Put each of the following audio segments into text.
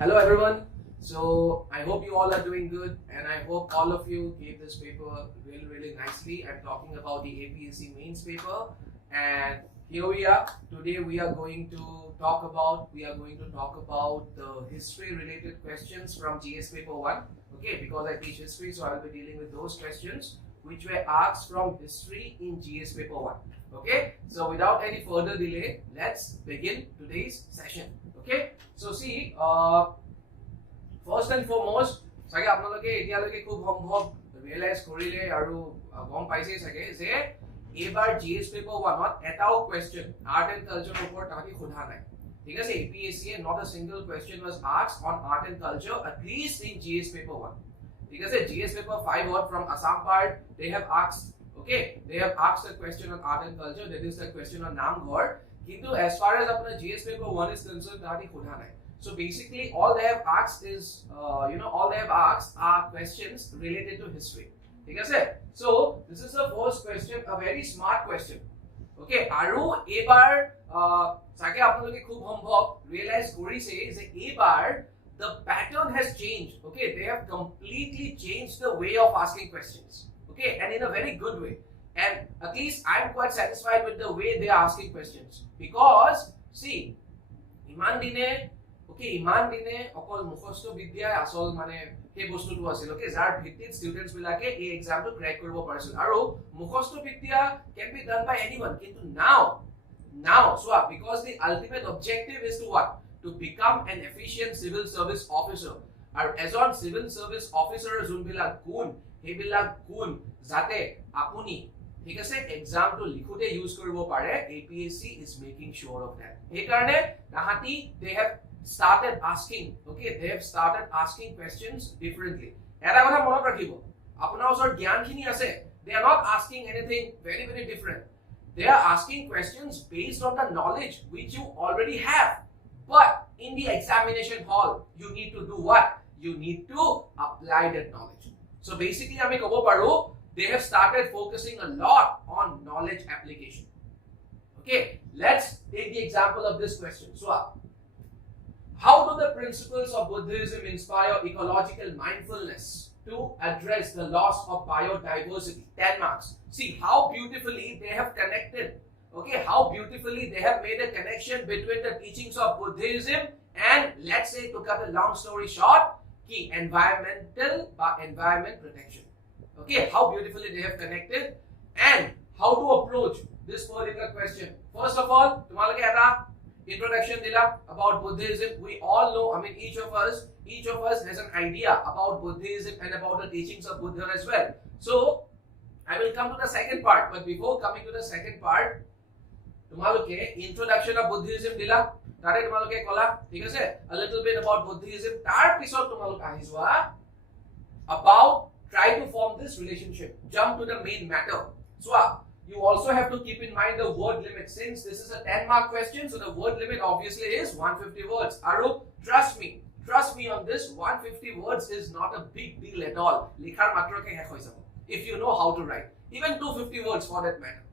Hello everyone. So I hope you all are doing good, and I hope all of you gave this paper really nicely. I'm talking about the APSc mains paper, and here we are. Today we are going to talk about the history related questions from GS paper 1. Okay, because I teach history, so I will be dealing with those questions which were asked from history in GS paper 1. Okay, so without any further delay, let's begin today's session. Okay, so see, first and foremost, sage apnaloke etialoke khub সম্ভৱ realize korile aru gom paise sage je ebar GS paper 1 ot etao question art and culture upor taki khudha nai. Thik ase, APSc not a single question was asked on art and culture, at least in GS paper 1. Thik ase, GS paper 5 ot from Assam part they have asked, okay, they have asked a question on art and culture, that is the question on Namghar. Kintu as far as apna GS paper 1 is concerned, taki khudha nai. So basically, all they have asked is, all they have asked are questions related to history. Okay, so this is the first question, a very smart question. Okay, aru ebar sake apnaloke khub সম্ভৱ realize korise je ebar the pattern has changed. Okay, they have completely changed the way of asking questions. Okay, and in a very good way. And at least I am quite satisfied with the way they are asking questions, because see, iman dine অকল মুখস্থ বিদ্যাই আসল মানে সেই বস্তুটো আছিল, okay, যাৰ ভিত্তিত students বিলাকে এই এক্সামটো ক্ৰ্যাক কৰিব পাৰিছিল, আৰু মুখস্থ বিদ্যা can be done by anyone. কিন্তু now so because the ultimate objective is to what? To become an efficient civil service officer. আৰু এজন civil service officer যোনবিলাক গুণ, সেইবিলাক গুণ যাতে আপুনি ঠিক আছে এক্সামটো লিখোতে ইউজ কৰিব পাৰে, APSc is making sure of that. এই কাৰণে তাহাঁতি they have started asking, okay, they have started asking questions differently. Eta kotha monot rakhibo, apunar osor gyan khini ase, they are not asking anything very different. They are asking questions based on the knowledge which you already have, but in the examination hall you need to do what? You need to apply that knowledge. So basically ami kobo paru, they have started focusing a lot on knowledge application. Okay, let's take the example of this question. So how do the principles of Buddhism inspire ecological mindfulness to address the loss of biodiversity? 10 marks. See how beautifully they have connected. Okay, how beautifully they have made a connection between the teachings of Buddhism and, let's say, to cut a long story short, environment protection. Okay, how beautifully they have connected, and how to approach this particular question. First of all, tumalage eta introduction dila about Buddhism. We all know, I mean, each of us has an idea about Buddhism and about the teachings of Buddha as well. So I will come to the second part, but before coming to the second part, tumaloke introduction of Buddhism dila, tare tumaloke kola thik ase a little bit about Buddhism, tar pisot tumaloke ahijwa about try to form this relationship, jump to the main matter. So you also have to keep in mind the word limit. Since this is a 10-mark question, so the word limit obviously is 150 words. Aru, trust me on this, 150 words is not a big deal at all. Likhar matra ke hekh hoi jabo if you know how to write. Even 250 words for that matter.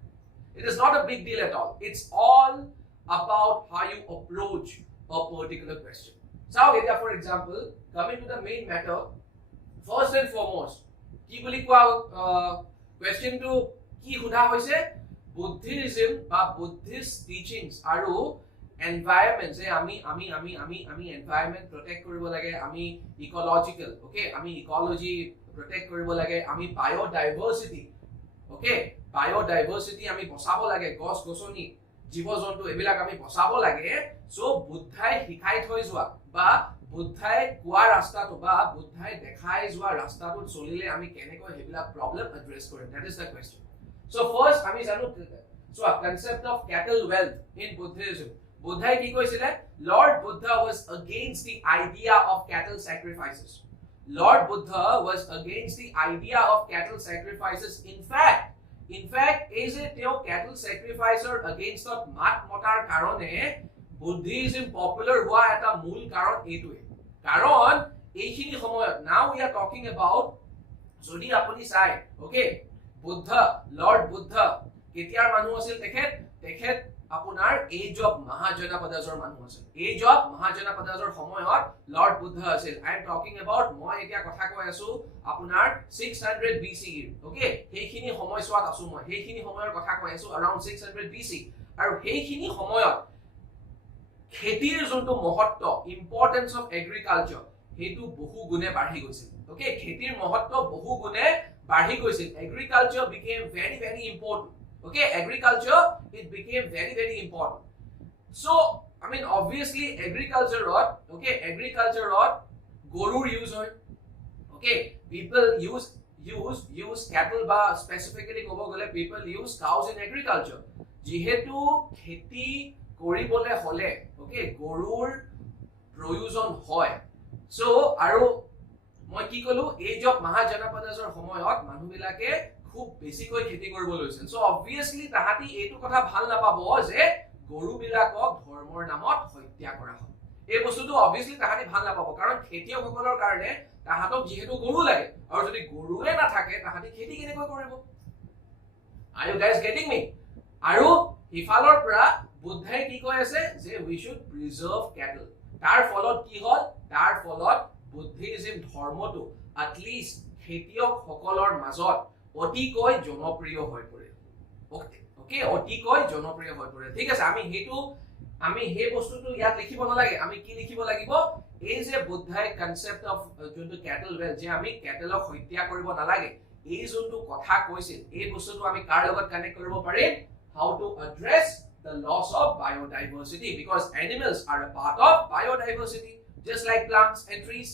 It is not a big deal at all. It's all about how you approach a particular question. So for example, coming to the main matter, first and foremost, ki boli kwa question to কি খুদা হৈছে Buddhism বা Buddhist teachings আৰু environment, যে আমি environment protect কৰিব লাগে, আমি ইকোলজিক্যাল, ওকে, আমি ইকোলজি প্ৰটেক্ট কৰিব লাগে, আমি বায়োডাইভাৰ্সিটি, ওকে, বায়োডাইভাৰ্সিটি আমি বচাব লাগে, গছ গছনি জীৱ জন্তু এইবিলাক আমি বচাব লাগে. সো বুদ্ধাই শিকাই থৈ যোৱা বা বুদ্ধাই কোৱা ৰাস্তাটো বা বুদ্ধাই দেখাই যোৱা ৰাস্তাটো চলিলে আমি কেনেকৈ হেবিলাক প্ৰবলেম এড্ৰেছ কৰিম, that is the question. So first আমি জানো, so a concept of cattle wealth in Buddhism. Buddha ki koisile, Lord Buddha was against the idea of cattle sacrifices. Lord Buddha was against the idea of cattle sacrifices. In fact is it teo cattle sacrificer against the mat motar karone Buddhism popular hua eta mool karon etue. Karon eikhini samoyot, now we are talking about jodi apuni sai, okay, Buddha, Lord Buddha, কেতিয়াৰ মানুহ আছিল তেখেত আপোনাৰ as of মহাজনাপদাজৰ মানুহ আছিল as of মহাজনাপদাজৰ সময়ত lord Buddha আছিল I am talking about মই এতিয়া কথা কৈ আছো আপোনাৰ 600 BC ওকে সেইখিনি সময়ছোৱাত আছো মই সেইখিনি সময়ৰ কথা কৈ আছো around 600 BC আৰু সেইখিনি সময়ত খেতিৰ যোনটো মহত্ব ইম্পৰ্টেন্স অফ এগ্ৰিকালচাৰ হেতু বহু গুণে বাঢ়ি গৈছিল ওকে খেতিৰ মহত্ব বহু গুণে বাঢ়ি গৈছিল agriculture became very very important okay agriculture it became very very important so I mean obviously agriculture gorur use hoy okay people use cattle ba specifically kobo gole people use cows in agriculture jihetu kheti koribole hole okay gorur proyojon hoy so aru মই কি কলো as of মহাজনাপদাজৰ সময়ত মানুহ বিলাকে খুব বেছিকৈ খেতি কৰিব লৈছিল সো অবভিয়াসলি তাহাতি এইটো কথা ভাল নাপাব যে গৰু বিলাকক ধৰ্মৰ নামত হত্যা কৰা হয় এই বস্তুটো অবভিয়াসলি তাহাতি ভাল নাপাব কাৰণ খেতিয়কসকলৰ কাৰণে তাহাতক যেহেতু গৰু লাগে আৰু যদি গৰুৱে না থাকে তাহাতি খেতি কেনেকৈ কৰিব Are you guys getting me আৰু হিফালৰ পৰা বুদ্ধাই কি কৈ আছে যে we should preserve cattle তাৰ ফলত কি হল তাৰ ফলত বুদ্ধিজম ধৰ্মটো at least খেতিয়ক সকলৰ মাজত অতিকৈ জনপ্ৰিয় হৈ পৰে ওকে অতিকৈ জনপ্ৰিয় হৈ পৰে ঠিক আছে আমি হে বস্তুটো ইয়াত লিখিব নালাগে আমি কি লিখিব লাগিব এই যে বুদ্ধাই কনসেপ্ট অফ যোনটো ক্যাটল ওয়েল যে আমি ক্যাটলক হত্যা কৰিব নালাগে এই যোনটো কথা কৈছিল এই বস্তুটো আমি কাৰ লগত কানেক্ট কৰিব পাৰিম how to address the loss of biodiversity because animals are a part of biodiversity just like plants and trees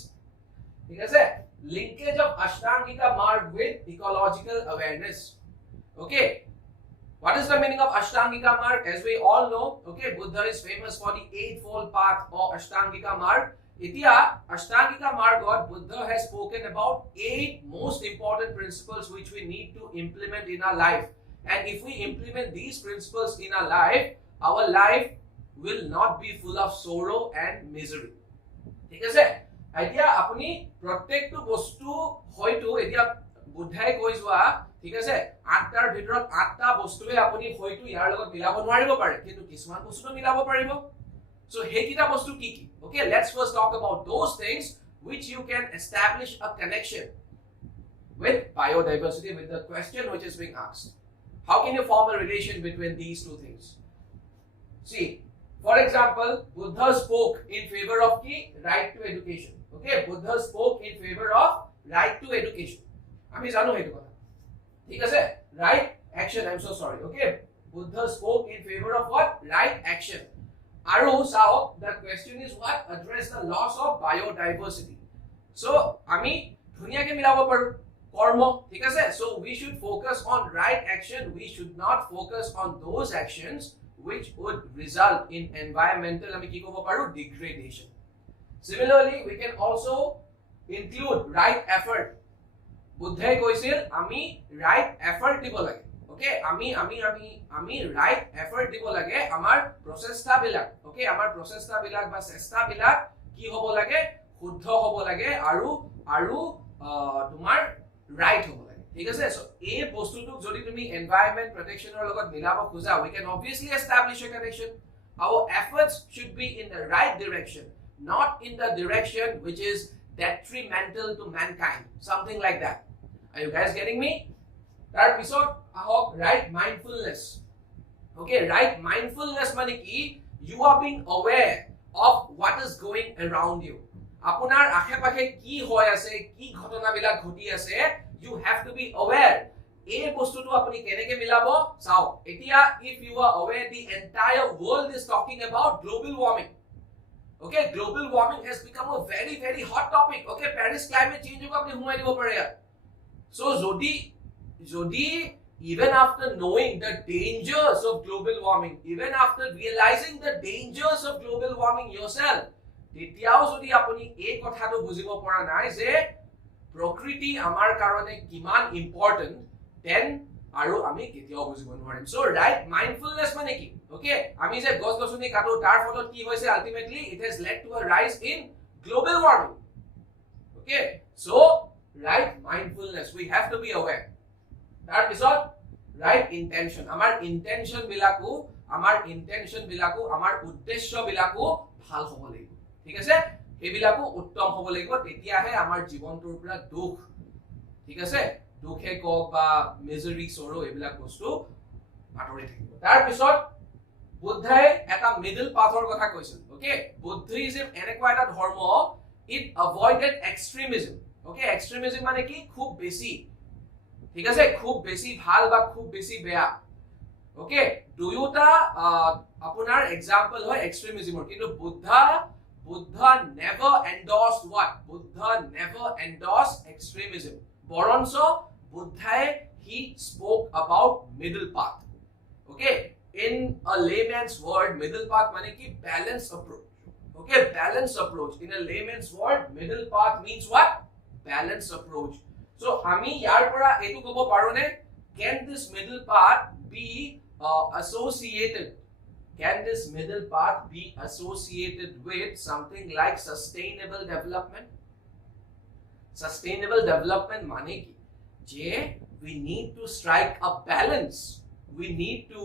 ঠিক আছে linkage of ashtangika marg with ecological awareness okay what is the meaning of ashtangika marg as we all know okay buddha is famous for the eightfold path or ashtangika marg etia ashtangika marg god buddha has spoken about 8 most important principles which we need to implement in our life and if we implement these principles in our life will not be full of sorrow and misery ঠিক আছে এতিয়া আপুনি প্ৰত্যেকটো বস্তু হয়তো এতিয়া বুদ্ধাই কৈ যোৱা ঠিক আছে আঠটাৰ ভিতৰত আঠটা বস্তুৱে আপুনি হয়তো ইয়াৰ লগত মিলাব নোৱাৰিব পাৰে কিন্তু কিছুমান বস্তু মিলাব পাৰিব সো হেকিটা বস্তু কি কি okay let's first talk about those things which you can establish a connection with biodiversity with the question which is being asked how can you form a relation between these two things see for example buddha spoke in favor of the right to education okay buddha spoke in favor of right to education ami jano hetu kotha thik ase right action I'm so sorry okay buddha spoke in favor of what right action aru sao the question is what address the loss of biodiversity so ami dhuniya ke milabo paru karma thik ase so we should focus on right action we should not focus on those actions which would result in environmental ami ki kobo paru degradation similarly we can also include right effort buddha koisil ami right effort dibo lage okay ami right effort dibo lage amar procesta bilak okay amar procesta bilak ba chesta bilak ki hobo lage shuddha hobo lage aru tumar right hobo lage ঠিক আছে so এই বস্তুটো যদি তুমি environment প্ৰটেকশনৰ লগত মিলাব খোজা we can obviously establish a connection our efforts should be in the right direction not in the direction which is detrimental to mankind something like that are you guys getting me tar pisot ahok right mindfulness okay right mindfulness mane ki you are being aware of what is going around you apunar akhe pakhe ki hoy ase ki ghotona bilak ghoti ase you have to be aware এই বস্তুটো আপুনি কেনেকে মিলাব চাও এতিয়া if you are aware the entire world is talking about global warming okay global warming has become a very very hot topic okay Paris climate change ko apni humai dibo pare so jodi even after knowing the dangers of global warming even after realizing the dangers of global warming yourself tetiao jodi apuni ei kotha to bujibo pora nai je prokriti amar karone kiman important then aru ami ketiao bujibo noarim so right mindfulness mane ki okay ami je gos gosuni kato tar folot ki hoise ultimately it has led to a rise in global warming okay so right mindfulness we have to be aware tar pisot right intention amar intention bilaku আমাৰ intention বিলাকো আমাৰ উদ্দেশ্য বিলাকো ভাল হ'ব লাগিব ঠিক আছে এবিলাকো উত্তম হ'ব লাগিব তেতিয়াহে আমাৰ জীৱনটোৰ পৰা দুখ ঠিক আছে দুখে কক বা মিজৰি সৰো এবিলাক বস্তু আঁতৰি থাকিব তাৰ পিছত বুদ্ধাই এটা মিডল পাথৰ কথা কৈছিল ওকে বুদ্ধিজম এনেকুৱা এটা ধৰ্ম it avoided extremism okay extremism মানে কি খুব বেছি ঠিক আছে খুব বেছি ভাল বা খুব বেছি বেয়া okay দুয়োটা আপোনাৰ এক্সাম্পল হয় এক্সট্ৰিমিজমৰ কিন্তু Buddha never endorsed what Buddha never endorsed extremism বৰঞ্চ Buddhaই he spoke about middle path okay in a layman's word middle path মানে কি balanced approach okay balanced approach in a layman's word middle path means what balanced approach so আমি ইয়াৰ পৰা এটো কব পাৰোনে can this middle path be associated can this middle path be associated with something like sustainable development mane ki je we need to strike a balance we need to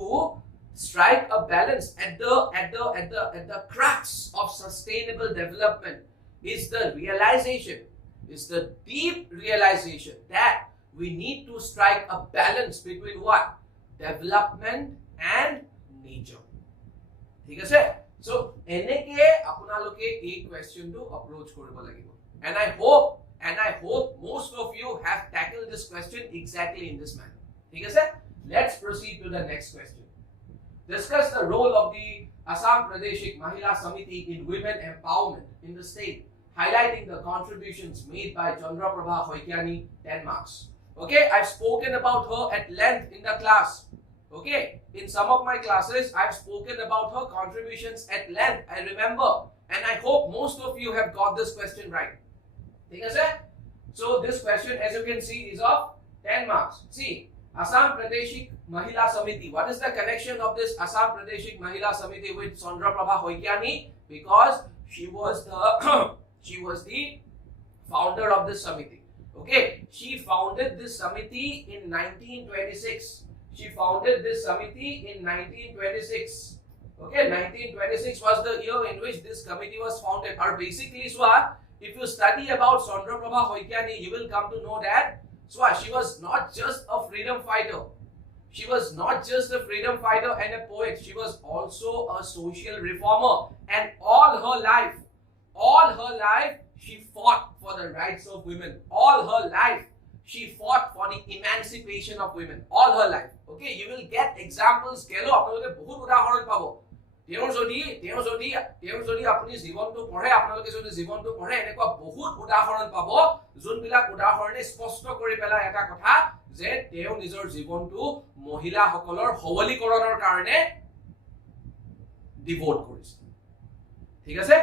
strike a balance at the crux of sustainable development is the realization is the deep realization that we need to strike a balance between what development and nature ঠিক আছে so এনেকে আপোনালোকে এই question to approach কৰিব লাগিব and I hope most of you have tackled this question exactly in this manner ঠিক আছে let's proceed to the next question discuss the role of the Assam Pradeshik Mahila Samiti in women empowerment in the state highlighting the contributions made by Chandra Prabha Saikiani 10 marks okay I've spoken about her at length in the class okay in some of my classes I've spoken about her contributions at length I remember and I hope most of you have got this question right ठीक है so this question as you can see is of 10 marks see Assam Pradeshik Mahila Samiti what is the connection of this Assam Pradeshik Mahila Samiti with Chandra Prabha Saikiani because she was the founder of this samiti okay she founded this samiti in 1926 she founded this samiti in 1926 okay 1926 was the year in which this committee was founded or basically so if you study about Chandra Prabha Saikiani you will come to know that so she was not just a freedom fighter she was not just a freedom fighter and a poet she was also a social reformer and all her life she fought for the rights of women all her life she fought for the emancipation of women all her life okay you will get examples kelo apnaloke bahut udahoron pabo তেওঁৰ যদি আপুনি জীৱনটো পঢ়ে আপোনালোকে যদি জীৱনটো পঢ়ে এনেকুৱা বহুত উদাহৰণ পাব যোনবিলাক উদাহৰণে স্পষ্ট কৰি পেলাই এটা কথা যে তেওঁ নিজৰ জীৱনটো মহিলাসকলৰ সবলীকৰণৰ কাৰণে ডিভোট কৰিছে ঠিক আছে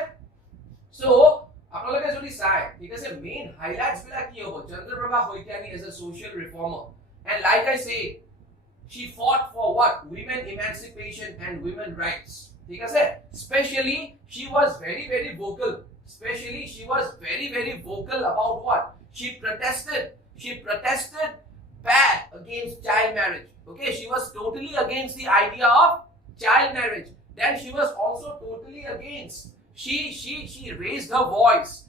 সো আপোনালোকে যদি চাই ঠিক আছে মেইন হাইলাইটস বিলাক কি হ'ব Chandra Prabha Saikiani as a social reformer and like I say she fought for what women emancipation and women rights ठीक है especially she was very vocal about what she protested bad against child marriage okay she was totally against the idea of child marriage then she was also totally against she raised her voice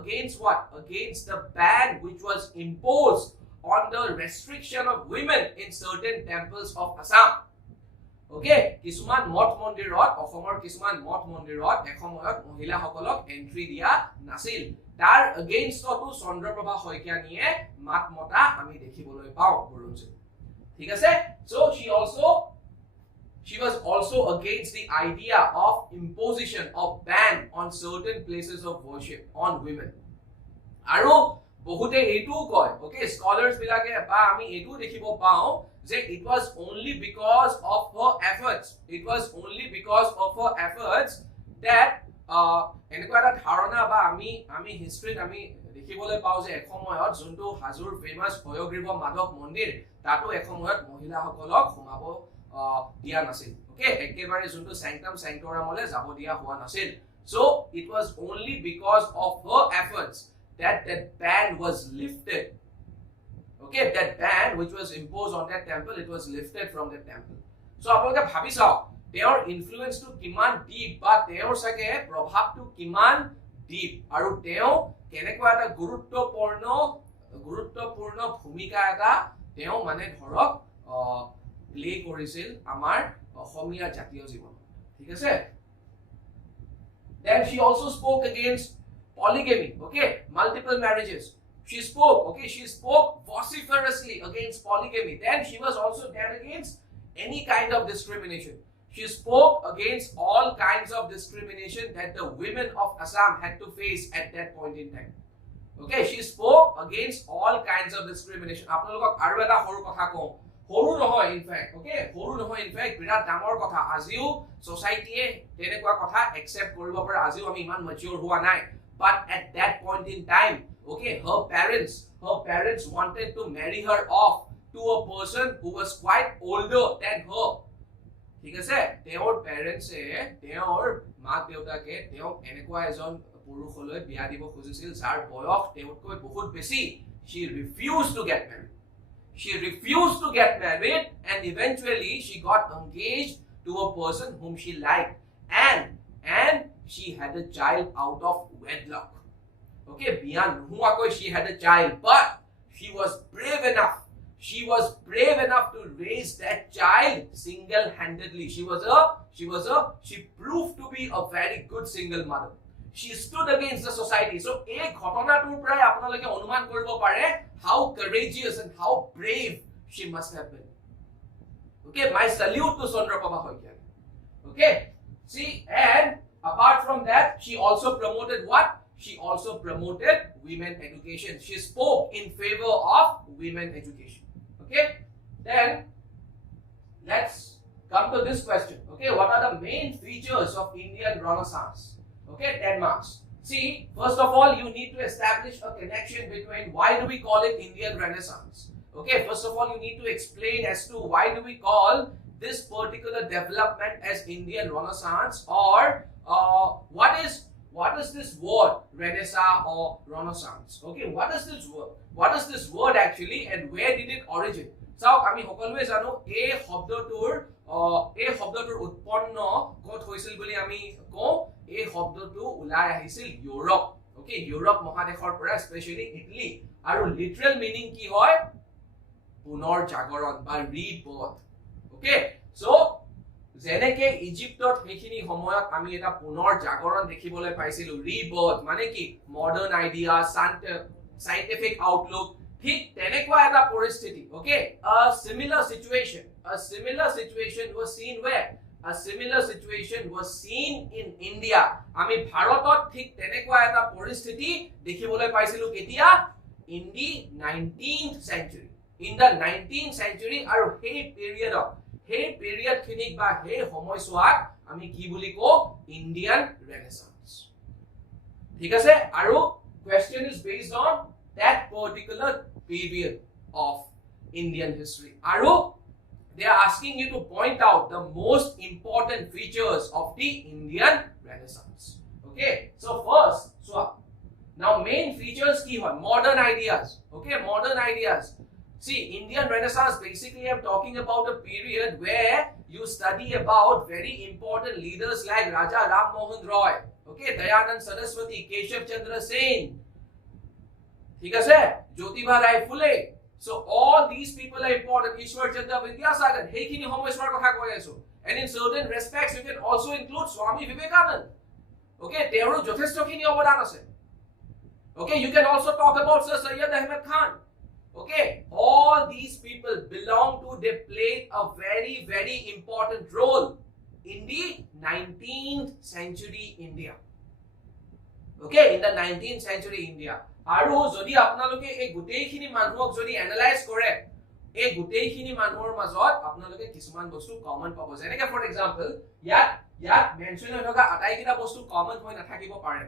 against what against the ban which was imposed on the restriction of women in certain temples of Assam okay কিছুমান মঠ মন্দিৰত অসমৰ কিছুমান মঠ মন্দিৰত এসময়ত মহিলাসকলক entry দিয়া নাছিল তাৰ এগেইনষ্টটো Chandra Prabha Saikianiয়ে মাত মতা আমি দেখিবলৈ পাওঁ বৰুণজী ঠিক আছে so she was also against the idea of imposition of ban on certain places of worship on women আৰু বহুতে এটো কয় okay scholars বিলাকে বা আমি এটো দেখিব পাওঁ যে it was only because of her efforts that এনেকুৱা এটা ধাৰণা বা আমি হিষ্ট্ৰীত আমি দেখিবলৈ পাওঁ যে এসময়ত যোনটো হাজোৰ ফেমাস হয়গ্ৰীব মাধৱ মন্দিৰ তাতো এসময়ত মহিলাসকলক সোমাব দিয়া নাছিল okay একেবাৰে যোনটো স্যাংক্টাম স্যাংক্টোৰামলে যাব দিয়া হোৱা নাছিল so it was only because of her efforts that ban was lifted okay that ban which was imposed on that temple it was lifted from the temple So আপোনালোকে ভাবি চাওক তেওঁৰ ইনফ্লুয়েন্স টু কিমান ডিপ বা তেওঁৰ সাকে প্ৰভাৱটো কিমান deep আৰু তেওঁ কেনেকুৱা এটা গুৰুত্বপূৰ্ণ ভূমিকা এটা তেওঁ মানে ধৰক প্লে কৰিছিল আমাৰ অসমীয়া জাতীয় জীৱনত ঠিক আছে then she also spoke against polygamy okay multiple marriages she spoke vociferously against polygamy then she was also dead against any kind of discrimination she spoke against all kinds of discrimination that the women of Assam had to face at that point in time okay she spoke against all kinds of discrimination আপোনালোকক আৰু এটা সৰু কথা কওঁ হৰু নহয় in fact okay হৰু নহয় in fact বিৰাট ডাঙৰ কথা আজিও সোসাইটিয়ে তেনেকুৱা কথা একসেপ্ট কৰিব পাৰে আজিও আমি ইমান ম্যাচিউৰ হোৱা নাই but at that point in time okay her parents wanted to marry her off to a person who was quite older than her ঠিক আছে তেওঁৰ parents তেওঁৰ মাক দেউতাকে তেওঁ এনেকুৱা এজন পুৰুষলৈ বিয়া দিব খুজিছিল যাৰ বয়স তেওঁতকৈ বহুত বেছি she refused to get married and eventually she got engaged to a person whom she liked and she had a child out of wedlock okay biyan nuhuakoi she had a child but she was brave enough to raise that child single-handedly she proved to be a very good single mother she stood against the society so ek ghotanatur pray apnaloke anuman koribo pare how courageous and how brave she must have been okay my salute to Chandra Prabha hoikya okay see and apart from that she also promoted what she also promoted women education she spoke in favor of women education okay then let's come to this question okay what are the main features of Indian Renaissance okay 10 marks see first of all you need to establish a connection between why do we call it Indian Renaissance okay first of all you need to explain as to why do we call this particular development as Indian Renaissance or what is this word Renaissance or Renaissance okay what is this word actually and where did it originate চাওক আমি সকলোৱে জানো এই শব্দটোৰ উৎপন্ন কত হৈছিল বুলি আমি কওঁ এই শব্দটো ওলাই আহিছিল ইউৰোপ ওকে ইউৰোপ মহাদেশৰ পৰা স্পেশালি ইটালী আৰু লিটাৰেল মিনিং কি হয় পুনৰ জাগৰণ বা ৰিবাৰ্থ ওকে সো যেনেকে ইজিপ্টত হেখিনি সময়ত আমি এটা পুনৰ জাগৰণ দেখিবলৈ পাইছিল ৰিবাৰ্থ মানে কি মডাৰ্ন আইডিয়া সাইন্টিফিক আউটলুক ঠিক তেনেকুৱা এটা পৰিস্থিতি okay a similar situation was seen where a similar situation was seen in India আমি ভাৰতত ঠিক তেনেকুৱা এটা পৰিস্থিতি দেখিবলৈ পাইছিলো কেতিয়া in the 19th century আৰু সেই period খিনিক বা সেই সময়ছোৱাক আমি কি বুলি কও Indian Renaissance ঠিক আছে আৰু question is based on that particular period of Indian history aru they are asking you to point out the most important features of the Indian Renaissance okay so first now main features ki hoy modern ideas okay modern ideas see Indian Renaissance basically I'm talking about a period where you study about very important leaders like Raja Ram Mohan Roy okay Dayanand Saraswati Keshav Chandra Sen ঠিক আছে জ্যোতিবা রায় ফুলে so all these people are important Ishwar Chandra Vidyasagar heikini homoiswar kotha koi aso and in certain respects you can also include Swami Vivekanand okay teoru jotheshto khini obodan ase okay you can also talk about Sir Syed Ahmed Khan okay all these people belong to they played a very very important role in the 19th century India okay in the 19th century India আৰু যদি আপোনালোকে এই গুটেইখিনি মানুহক যদি analyse কৰে এই গুটেইখিনি মানুহৰ মাজত আপোনালোকে কিছুমান বস্তু কমন পাব যেনেকৈ ফৰ এক্সাম্পল ইয়াত মেনশন হৈ থকা আটাইকেইটা বস্তু কমন হৈ নাথাকিব পাৰে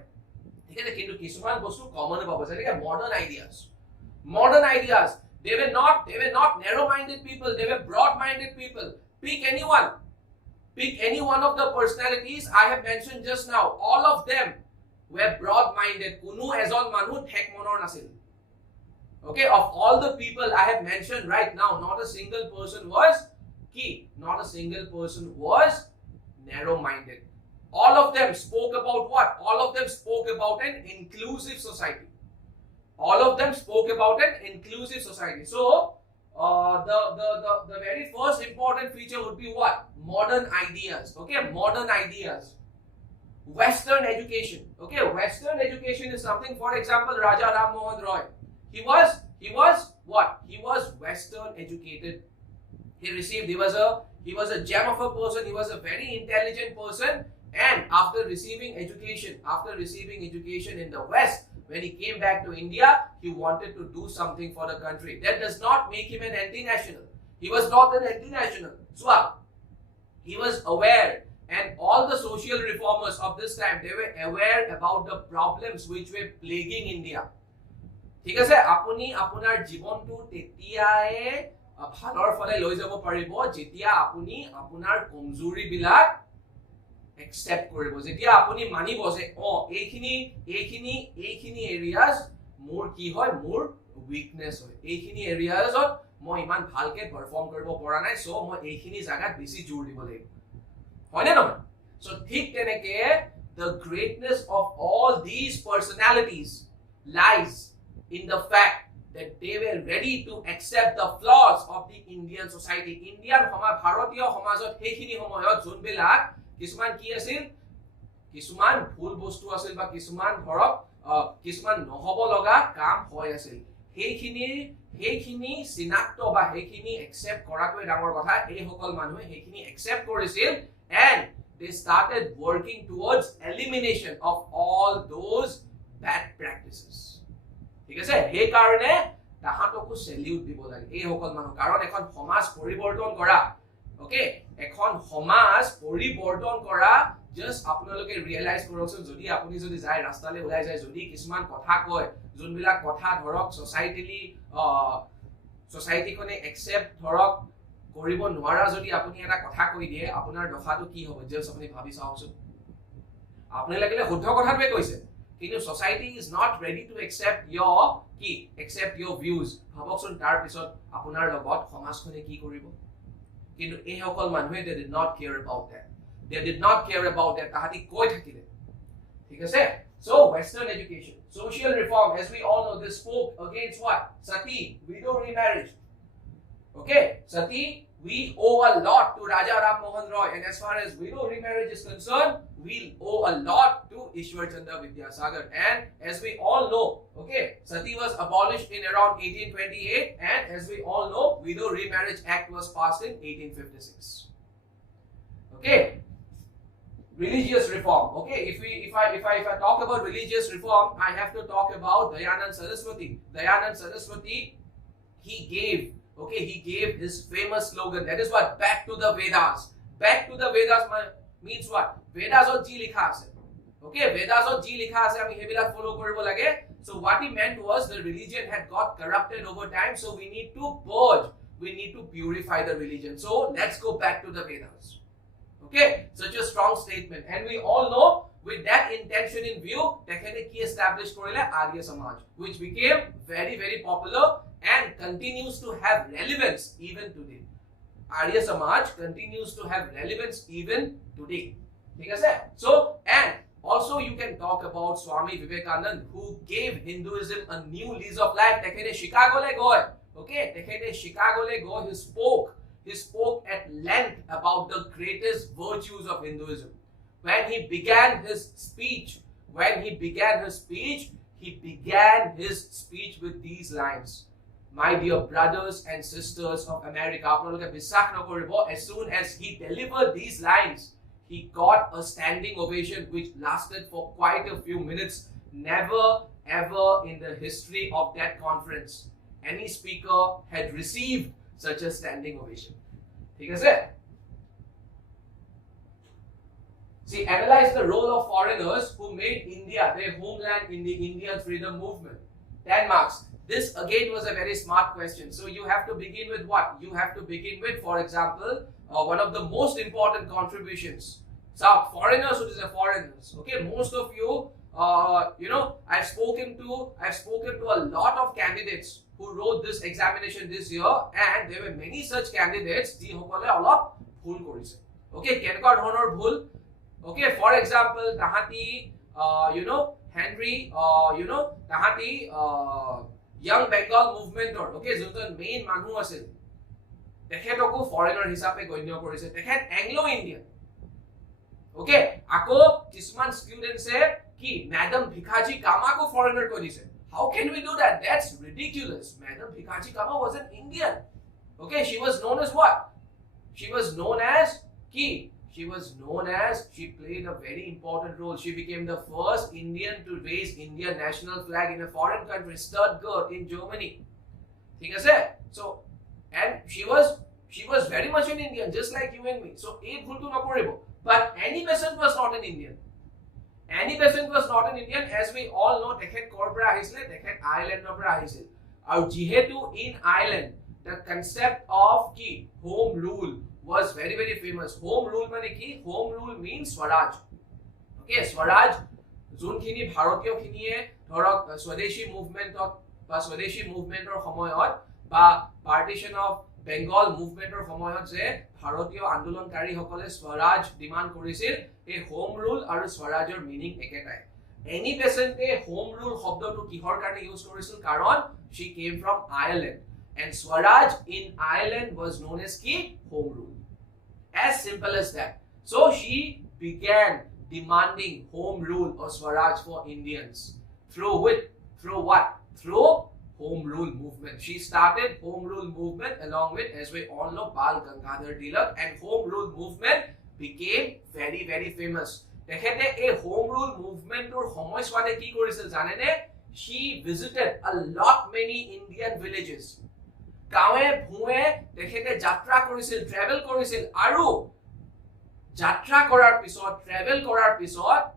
ঠিক আছে কিন্তু কিছুমান বস্তু কমন পাব যেনেকৈ modern ideas they were not narrow minded people they were broad minded people pick any one of the personalities I have mentioned just now all of them were broad minded kunu ejon manu thek monor nasil okay of all the people I have mentioned right now not a single person was key. Not a single person was narrow-minded. All of them spoke about what? All of them spoke about an inclusive society. All of them spoke about an inclusive society. So, the very first important feature would be what? Modern ideas. Okay, modern ideas. Western education. Okay, Western education is something. For example, Raja Ram Mohan Roy. He was what? He was Western educated. He was a gem of a person. He was a very intelligent person. And after receiving education in the West, when he came back to India, he wanted to do something for the country. That does not make him an anti-national. He was not an anti-national. So, he was aware, and all the social reformers of this time, they were aware about the problems which were plaguing India. ঠিক আছে, আপুনি আপোনাৰ জীৱনটো তেতিয়াই ভালৰ ফলে লৈ যাব পাৰিব যেতিয়া আপুনি আপোনাৰ কমজোৰি বিলাক accept কৰিব, যেতিয়া আপুনি মানিব যে এইখিনি এৰিয়াজ মোৰ কি হয়, মোৰ উইকনেছ হয়, এইখিনি এৰিয়াজত মই ইমান ভালকে পাৰফৰ্ম কৰিব পৰা নাই, সো মই এইখিনি জায়গাত বেছি জোৰ দিব লাগিব, হয় না নহয়? সো ঠিক তেনেকে the greatness of all these personalities lies in the fact that they were ready to accept the flaws of the Indian society. Indian bharatiya samajot hekhini samayot junbilak কিছুমান কি আছিল, কিছুমান ভুল বস্তু আছিল বা কিছুমান ধৰক কিছুমান নহব লগা কাম হৈ আছিল, সেইখিনি চিনাক্ত বা সেইখিনি একচেপ্ট কৰাটোৱে ডাঙৰ কথা। এই সকল মানুহে সেইখিনি একচেপ্ট কৰিছিল and they started working towards elimination of all those bad practices. ঠিক আছে, সেই কাৰণে তাহাঁতকো সেলিউট দিব লাগে এই সকল মানুহ, কাৰণ এখন সমাজ পৰিৱৰ্তন কৰা, ওকে, এখন সমাজ পৰিৱৰ্তন কৰা, জাস্ট আপোনালোকে ৰিয়েলাইজ কৰকচোন, যদি আপুনি যদি যায় ৰাস্তালৈ ওলাই যায়, যদি কিছুমান কথা কয় যোনবিলাক কথা ধৰক সোসাইটিখনে একচেপ্ট ধৰক কৰিব নোৱাৰা, যদি আপুনি এটা কথা কৈ দিয়ে, আপোনাৰ দফাটো কি হ'ব, জাস্ট আপুনি ভাবি চাওকচোন। আপুনি লাগিলে শুদ্ধ কথাটোৱে কৈছে, কিন্তু society is not ready to accept your views, ভাবকচোন তাৰ পিছত আপোনাৰ লগত সমাজখনে কি কৰিব। কিন্তু এই সকল মানুহে they did not care about that, তাহাঁতি কৈ থাকিলে, ঠিক আছে। So Western education, social reform, as we all know, this spoke against what? Sati, widow remarriage. Okay, Sati, we owe a lot to Raja Ram Mohan Roy, and as far as widow remarriage is concerned, we owe a lot to Ishwar Chandra Vidyasagar. And as we all know, okay, Sati was abolished in around 1828, and as we all know, Widow Remarriage Act was passed in 1856. Okay, religious reform. Okay, if I talk about religious reform, I have to talk about Dayanand Saraswati. Dayanand Saraswati, he gave his famous slogan, that is what? Back to the Vedas. Back to the Vedas means what? Vedas or ji likha ase. Okay, Vedas or ji likha ase, ami hebila follow koribo lage. So what he meant was the religion had got corrupted over time, so we need to purge, we need to purify the religion. So let's go back to the Vedas. Okay, such a strong statement, and we all know with that intention in view, tekhete ki established korile Arya Samaj, which became very, very popular and continues to have relevance even today. Arya Samaj continues to have relevance even today. So, and also you can talk about Swami Vivekananda, who gave Hinduism a new lease of life. Tekhete Chicago le goy. Okay, tekhete Chicago le goy. He spoke at length about the greatest virtues of Hinduism. When he began his speech, he began his speech with these lines. My dear brothers and sisters of America, as soon as he delivered these lines, he got a standing ovation which lasted for quite a few minutes. Never ever in the history of that conference any speaker had received such a standing ovation. ठीक है? See, analyze the role of foreigners who made India their homeland in the Indian freedom movement. 10 marks. This again was a very smart question. So you have to begin with what? You have to begin with, for example, one of the most important contributions. So foreigners, what is the foreigners? Okay, most of you I've spoken to a lot of candidates who wrote this examination this year, and there were many such candidates ji hokole olop bhul korise. Okay, kenka dhonor bhul. Okay, for example, tahati Henry, tahati Young Bengal movement or okay, jonton main manu asil. Tekhetoko foreigner hisabe gonyo korise. Tekhet Anglo-Indian. Okay, ako kisman students say ki Madam Bhikaji Kama ko foreigner ko dise. How can we do that? That's ridiculous. Madam Bhikaji Kama was an Indian. Okay, she was known as what? She was known as ki. She played a very important role. She became the first Indian to raise Indian national flag in a foreign country, Stuttgart in Germany. So, and she was very much an Indian, just like you and me. So, but Annie Besant was not an Indian. Annie Besant was not an Indian, as we all know. Tekhet Korbra Ahisle, Tekhet Ireland Nobra Ahisle. Our Jihetu in Ireland, the concept of ki home rule was very, very famous. Home rule mane ki? Home rule means Swaraj. Okay, Swaraj, Junkhini Bharatiyo khiniye dhorok Swadeshi movement or samoyot ba partition of Bengal movement or samoyot je Bharatiyo andolonkari hokole Swaraj demand korisil. A home rule aru Swarajor meaning eketai. Any person a home rule shobdo to kihor karone use korisil karon she came from Ireland, and Swaraj in Ireland was known as ki home rule. As simple as that. So she began demanding home rule or Swaraj for Indians. Through what? Through home rule movement. She started home rule movement along with, as we all know, Bal Gangadhar Tilak, and home rule movement became very, very famous. A home rule movement or homoiswade ki korisil janene? She visited a lot many Indian villages. Gawe bhuwe tekhete jatra korisil, travel korisil, aru jatra korar pisot, travel korar pisot,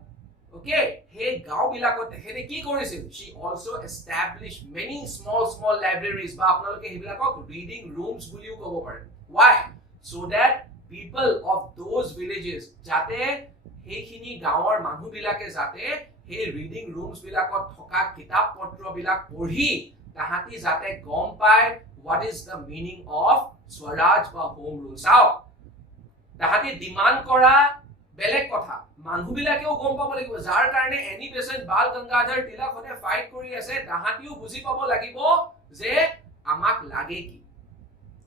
okay, he gao bilakot tekhete ki korisil? She also established many small libraries ba apnaloke hebilakok reading rooms buliu kobo pare. Why? So that people of those villages jate hekhini gaor manu bilake jate he reading rooms bilakot thoka kitab potro bilak porhi tahati jate gom pai what is the meaning of Swaraj ba home rule. Sao tahati demand kora belek kotha, manhu bilakeo gom pabo lagibo, jar karone any person Bal Gangadhar Tilak hone fight kori ase tahatiও buji pabo lagibo je amak lage ki.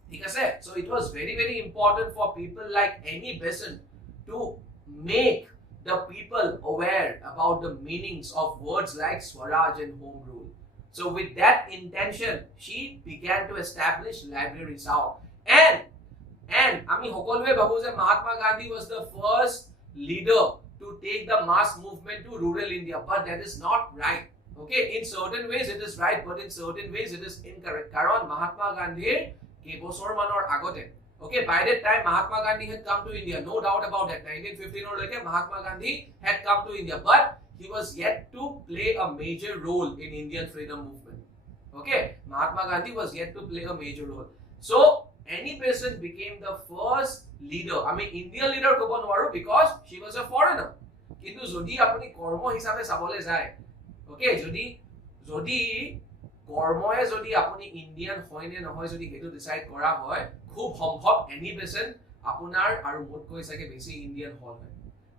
Thik ase? So it was very, very important for people like Annie Besant to make the people aware about the meanings of words like Swaraj and home rule. So with that intention, she began to establish libraries out. And Ami Hokolwe Babu je Mahatma Gandhi was the first leader to take the mass movement to rural India. But that is not right. Okay, in certain ways it is right, but in certain ways it is incorrect. Karon Mahatma Gandhi kebosor manor agote. Okay, by that time Mahatma Gandhi had come to India, no doubt about that. 1915 or like Mahatma Gandhi had come to India, but he was yet to play a major role in Indian freedom movement. Okay, Mahatma Gandhi was yet to play a major role. So Annie Besant became the first leader. I mean, Indian leader kobo nowaru because she was a foreigner. Kintu jodi apuni kormo hisabe sabole jay. Okay, jodi kormoye jodi apuni Indian hoy ne nohoy jodi hetu decide kora hoy, khub sombhob Annie Besant apunar aru motkoi sage besi Indian hol hoy.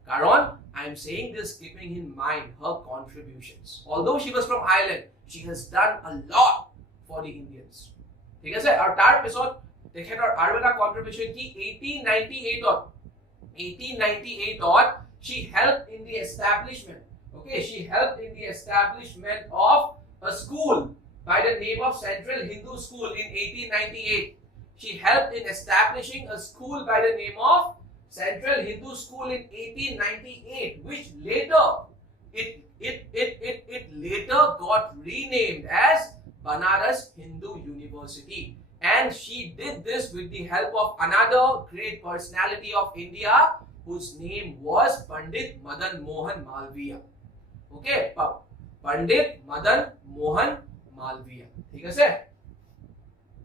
Karon, I am saying this keeping in mind her contributions. Although she was from Ireland, she has done a lot for the Indians. ठीक है sir? और तार पिसोड देखें और आर्वेला contribution की 1898 और she helped in the establishment. Okay, she helped in the establishment of a school by the name of Central Hindu School in 1898. She helped in establishing a school by the name of Central Hindu School in 1898, which later it later got renamed as Banaras Hindu University, and she did this with the help of another great personality of India whose name was Pandit Madan Mohan Malviya. Okay, Pandit Madan Mohan Malviya. ठीक है sir?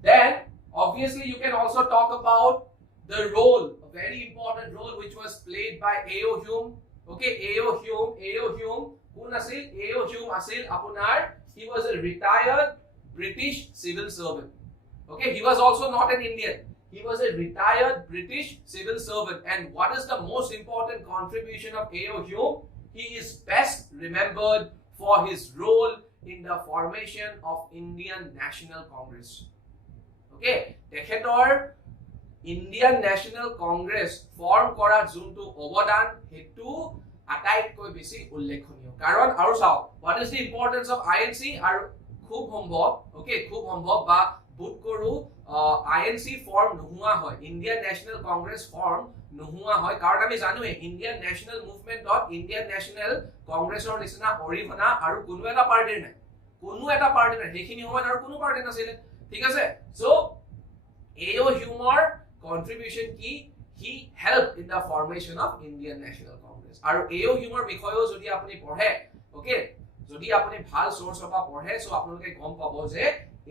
Then obviously you can also talk about the role, a very important role which was played by A.O. Hume. Okay, A.O. Hume, who কোন আছিল A.O. Hume আছিল আপোনাৰ he was a retired British civil servant. Okay, he was also not an Indian. He was a retired British civil servant. And what is the most important contribution of A.O. Hume? He is best remembered for his role in the formation of Indian National Congress. Okay, তেখেতৰ Indian National Congress form কৰাত যোনটো অৱদান হেতু আটাইতকৈ বেছি উল্লেখনীয় কাৰণ আৰু চাও what is the importance of INC আৰু খুব সম্ভৱ okay খুব সম্ভৱ বা বুট কৰো INC ফৰ্ম নোহোৱা হয় ইণ্ডিয়ান নেশ্যনেল কংগ্ৰেছ ফৰ্ম নোহোৱা হয় কাৰণ আমি জানোৱে ইণ্ডিয়ান নেশ্যনেল মুভমেন্টত ইণ্ডিয়ান নেশ্যনেল কংগ্ৰেছৰ নিচিনা অৰিহণা আৰু কোনো এটা পাৰ্টিৰ নাই সেইখিনি সময়ত আৰু কোনো পাৰ্টি নাছিল ঠিক আছে সো A.O. Humeৰ contribution কি he helped in the formation of Indian National Congress আৰু A.O. Humeৰ বিষয়েও যদি আপুনি পঢ়ে okay যদি আপুনি ভাল সোৰ্স পৰা পঢ়ে সো আপোনালোকে গম পাব যে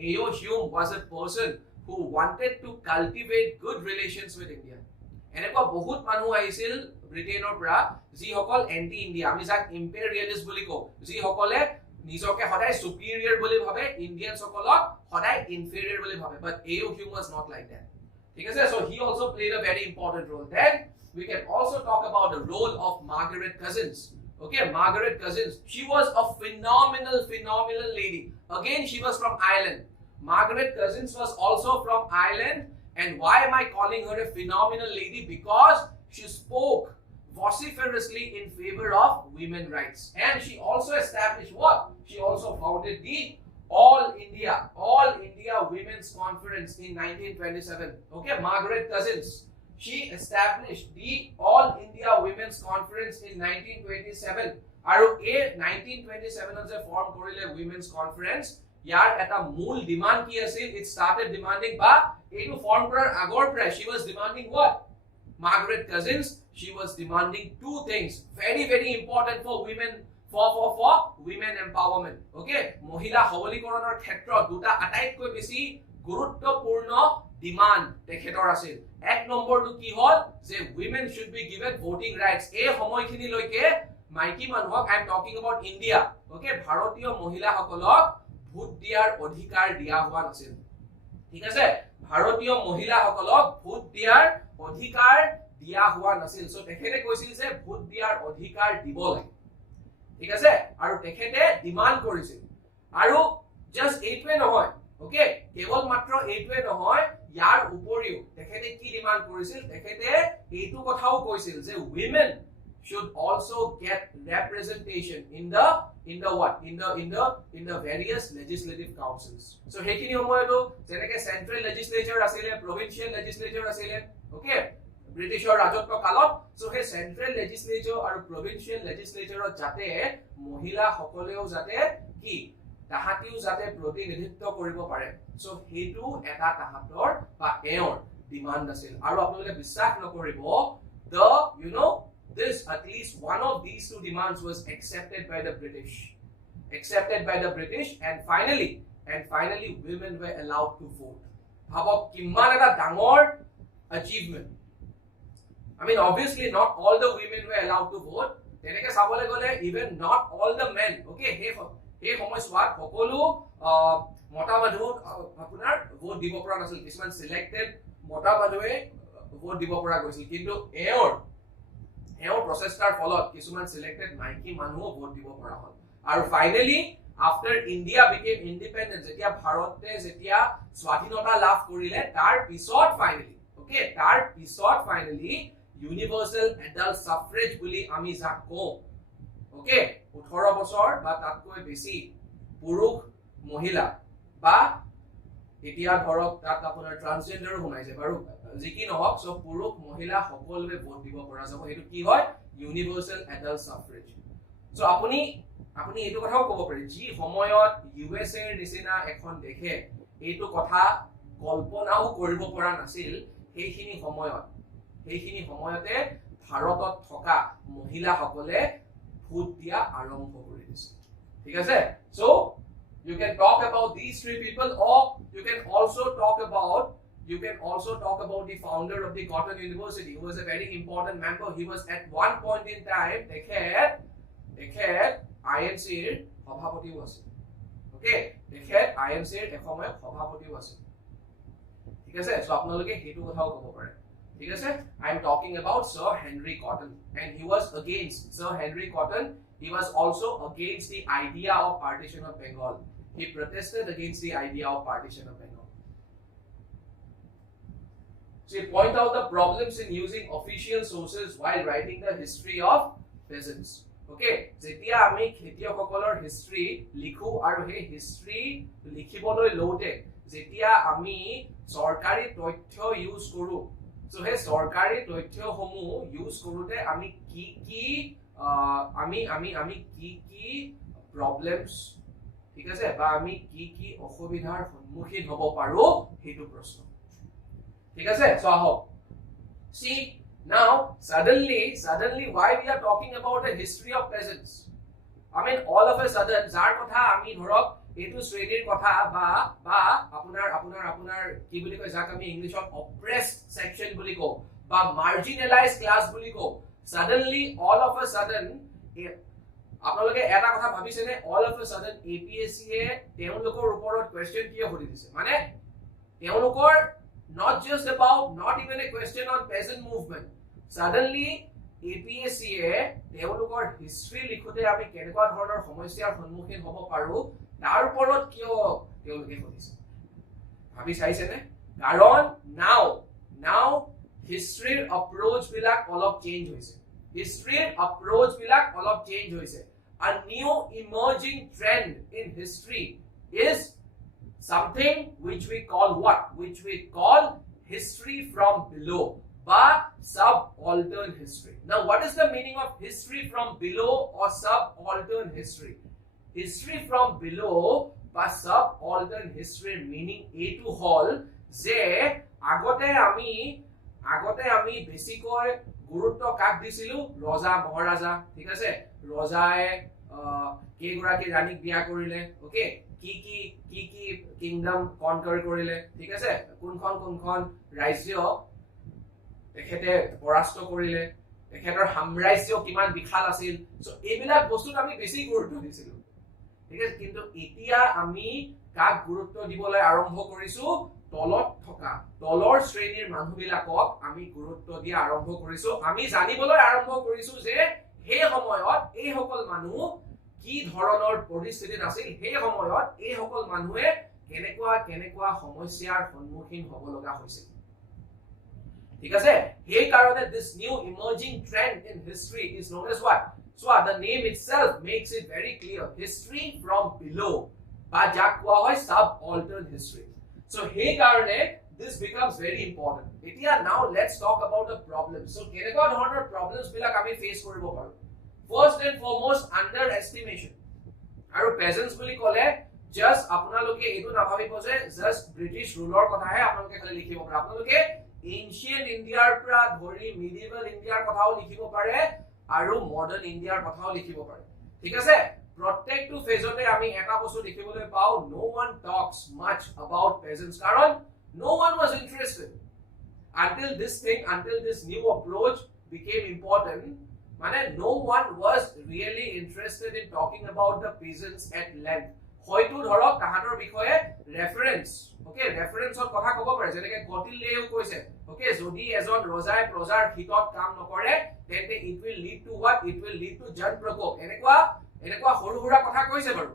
A.O. Hume was a person who wanted to cultivate good relations with India এনেকুৱা বহুত মানুহ আহিছিল ব্ৰিটেনৰ পৰা যি সকল এন্টি ইণ্ডিয়া আমি যাক ইম্পেৰিয়েলিষ্ট বুলি কওঁ যি সকলে নিজকে সদায় সুপিৰিয়ৰ বুলি ভাবে ইণ্ডিয়ান সকলক সদায় ইনফেৰিয়ৰ বুলি ভাবে but A.O. Hume was not like that ঠিক আছে so he also played a very important role then we can also talk about the role of Margaret Cousins okay Margaret Cousins she was a phenomenal lady again she was from Ireland Margaret Cousins was also from Ireland and why am I calling her a phenomenal lady because she spoke vociferously in favor of women rights and she also established what she also founded the All India Women's Conference in 1927 okay Margaret Cousins she established the All India Women's Conference in 1927 আৰু এই 1927 যে form কৰিলে Women's Conference ইয়াৰ এটা মূল demand কি আছিল it started demanding বা এইটো ফৰ্ম কৰাৰ আগৰ পৰাই she was demanding what Margaret Cousins she was demanding two things very important for women for women empowerment okay মহিলা সবলীকৰণৰ ক্ষেত্ৰত দুটা আটাইতকৈ বেছি গুৰুত্বপূৰ্ণ ডিমান্ড তেখেতৰ আছিল এক নম্বৰটো কি হ'ল যে women should be given voting rights এই সময়খিনি লৈকে মাইকী মানুহক I am talking about India okay ভাৰতীয় মহিলাসকলক ভোট দিয়াৰ অধিকাৰ দিয়া হোৱা নাছিল ঠিক আছে ভাৰতীয় মহিলাসকলক ভোট দিয়াৰ অধিকাৰ দিয়া হোৱা নাছিল সো তেখেতে কৈছিল যে ভোট দিয়াৰ অধিকাৰ দিব লাগে ঠিক আছে আৰু তেখেতে ডিমান্ড কৰিছিল আৰু জাস্ট এইটোৱে নহয় ওকে কেৱল মাত্ৰ এইটোৱে নহয় ইয়াৰ উপৰিও তেখেতে কি ডিমান্ড কৰিছিল তেখেতে এইটো কথাও কৈছিল যে women should also get representation in the various legislative councils so হেখিনি সময়তো যেনেকে সেন্ট্রাল লেজিসলেচাৰ আছিলে প্ৰভিন্সিয়েল লেজিসলেচাৰ আছিলে ওকে ব্ৰিটিছৰ ৰাজত্ব কালত সো হে সেন্ট্ৰাল লেজিসলেচাৰ আৰু প্ৰভিন্সিয়েল লেজিসলেচাৰত যাতে মহিলা সকলেও যাতে কি তাহাতিও যাতে প্ৰতিনিধিত্ব কৰিব পাৰে সো হেতু এটা তাহাতৰ বা এৰ ডিমান্ড আছিল আৰু আপোনালোকে বিশ্বাস নকৰিব the this at least one of these two demands was accepted by the British and finally women were allowed to vote bhabok kimman eta dangor achievement I mean obviously not all the women were allowed to vote teneke sabole gole even not all the men okay he samoyswat সকলো মটা মানুহ আপোনাৰ vote দিব পৰা নাছিল কিছুমান selected মটা মানুহে vote দিব পৰা গৈছিল কিন্তু এওৰ প্ৰচেষ্টাৰ ফলত কিছুমান সিলেক্টেড মাইকী মানুহ ভোট দিব পৰা হ'ল আৰু finally after India became independent যেতিয়া ভাৰতে যেতিয়া স্বাধীনতা লাভ কৰিলে তাৰ পিছত ফাইনালি universal adult suffrage বুলি আমি যাক কওঁ ওকে 18 বছৰ বা তাতকৈ বেছি পুৰুষ মহিলা বা এতিয়া ধৰক তাত আপোনাৰ ট্ৰান্সজেন্ডাৰো সোমাইছে বাৰু যি কি নহওক সব পুৰুষ মহিলা সকলোৱে ভোট দিব পৰা যাব এটো কি হয় ইউনিভাৰ্সাল এডাল্ট সাফ্ৰেজ সো আপুনি এটো কথাও ক'ব পাৰে যি সময়ত ইউএছএ ৰ নিচিনা এখন দেশে এটো কথা কল্পনাও কৰিব পৰা নাছিল সেইখিনি সময়তে ভাৰতত থকা মহিলা সকলে ভোট দিয়া আৰম্ভ কৰি দিছিল ঠিক আছে so you can talk about these three people or you can also talk about the founder of the Cotton University who was a very important member he was at one point in time dekhet IMC ৰ সভাপতিও আছিল okay তেখেত IMC ৰ এসময়ত সভাপতিও আছিল ঠিক আছে so আপোনালোকে হেতু কথাও ক'ব পাৰে ঠিক আছে I am talking about Sir Henry Cotton and he was against Sir Henry Cotton he was also against the idea of partition of Bengal he protested against the idea of partition of Bengal so he point out the problems in using official sources while writing the history of peasants okay jetia ami khetiyokolor history likhu aru he history likhiboloi lote jetia ami sarkari tothyo use koru so he sarkari tothyo homu use korute ami ki ki problems ঠিক আছে বা আমি কি অসুবিধাৰ সন্মুখীন হ'ব পাৰো হেতু প্ৰশ্ন ঠিক আছে so I hope see now suddenly why we are talking about the history of peasants I mean all of a sudden jar kotha ami dhorok etu shrenir kotha ba apunar ki boli koi jak ami english of oppressed section boli ko ba marginalized class boli ko suddenly all of a sudden আপোনালোকে এটা কথা ভাবিছে নে all of a sudden APSC এ তেওঁলোকৰ ওপৰত question কিয় কৰি দিছে মানে তেওঁলোকৰ not just about not even a question on peasant movement suddenly APSC এ তেওঁলোকৰ history লিখোতে আমি কেনেকুৱা ধৰণৰ সমস্যাৰ সন্মুখীন হ'ব পাৰো তাৰ ওপৰত কিয় তেওঁলোকে কৰিছে ভাবি চাইছে নে কাৰণ now history approach বিলাক অলপ change হৈছে history approach bilak olop change hoise a new emerging trend in history is something which we call what which we call history from below ba subaltern history now what is the meaning of history from below or subaltern history from below ba subaltern history meaning a to hall je agote ami basically গুৰুত্ব কাক দিছিলু ৰজা মহাৰাজা ঠিক আছে ৰজায়ে কেগুৰাকে ৰাণীক বিয়া কৰিলে okay কি kingdom conquer কৰিলে ঠিক আছে কোনখন ৰাজ্য তেখেতে পৰাস্ত কৰিলে তেখেতৰ সাম্ৰাজ্য কিমান বিশাল আছিল সো এইবিলাক বস্তুত আমি বেছি গুৰুত্ব দিছিলু ঠিক আছে কিন্তু এতিয়া আমি কাক গুৰুত্ব দিবলৈ আৰম্ভ কৰিছো তলত থকা তলৰ শ্ৰেণীৰ মানুহবিলাকক আমি গুৰুত্ব দিয়া আৰম্ভ কৰিছো আমি জানিবলৈ আৰম্ভ কৰিছো যে এই সময়ত এই সকল মানুহ কি ধৰণৰ পৰিস্থিতিত আছিল এই সময়ত এই সকল মানুহে কেনেকুৱা সমস্যাৰ সন্মুখীন হ'ব লগা হৈছিল ঠিক আছে এই কাৰণে this new emerging trend in history is known as what so the name itself makes it very clear history from below বা যাক কোৱা হয় subaltern history so hey karone this becomes very important etia now let's talk about the problems so kenekwa dhoroner problems bilak ami face koribo paru first and foremost underestimation aru peasants boli kole just apnaloke etu na bhabibo je just british ruler kotha hai apnaloke khali likhibo pare apnaloke ancient india r pra dhori medieval india r kothao likhibo pare aru modern india r kothao likhibo pare thik ase প্ৰত্যেকটো ফেজতে আমি এটা বস্তু দেখিবলৈ পাও no one talks much about peasants karon no one was interested until this new approach became important mane no one was really interested in talking about the peasants at length hoytu dhorok tahator bikhoye reference or kotha kobo pare jeneke Kautilya koise jodi ejon rojai projar hitot kaam nokore tente it will lead to what it will lead to jan prakop এনেকুৱা হৰুহুৰা কথা কৈছে বাৰু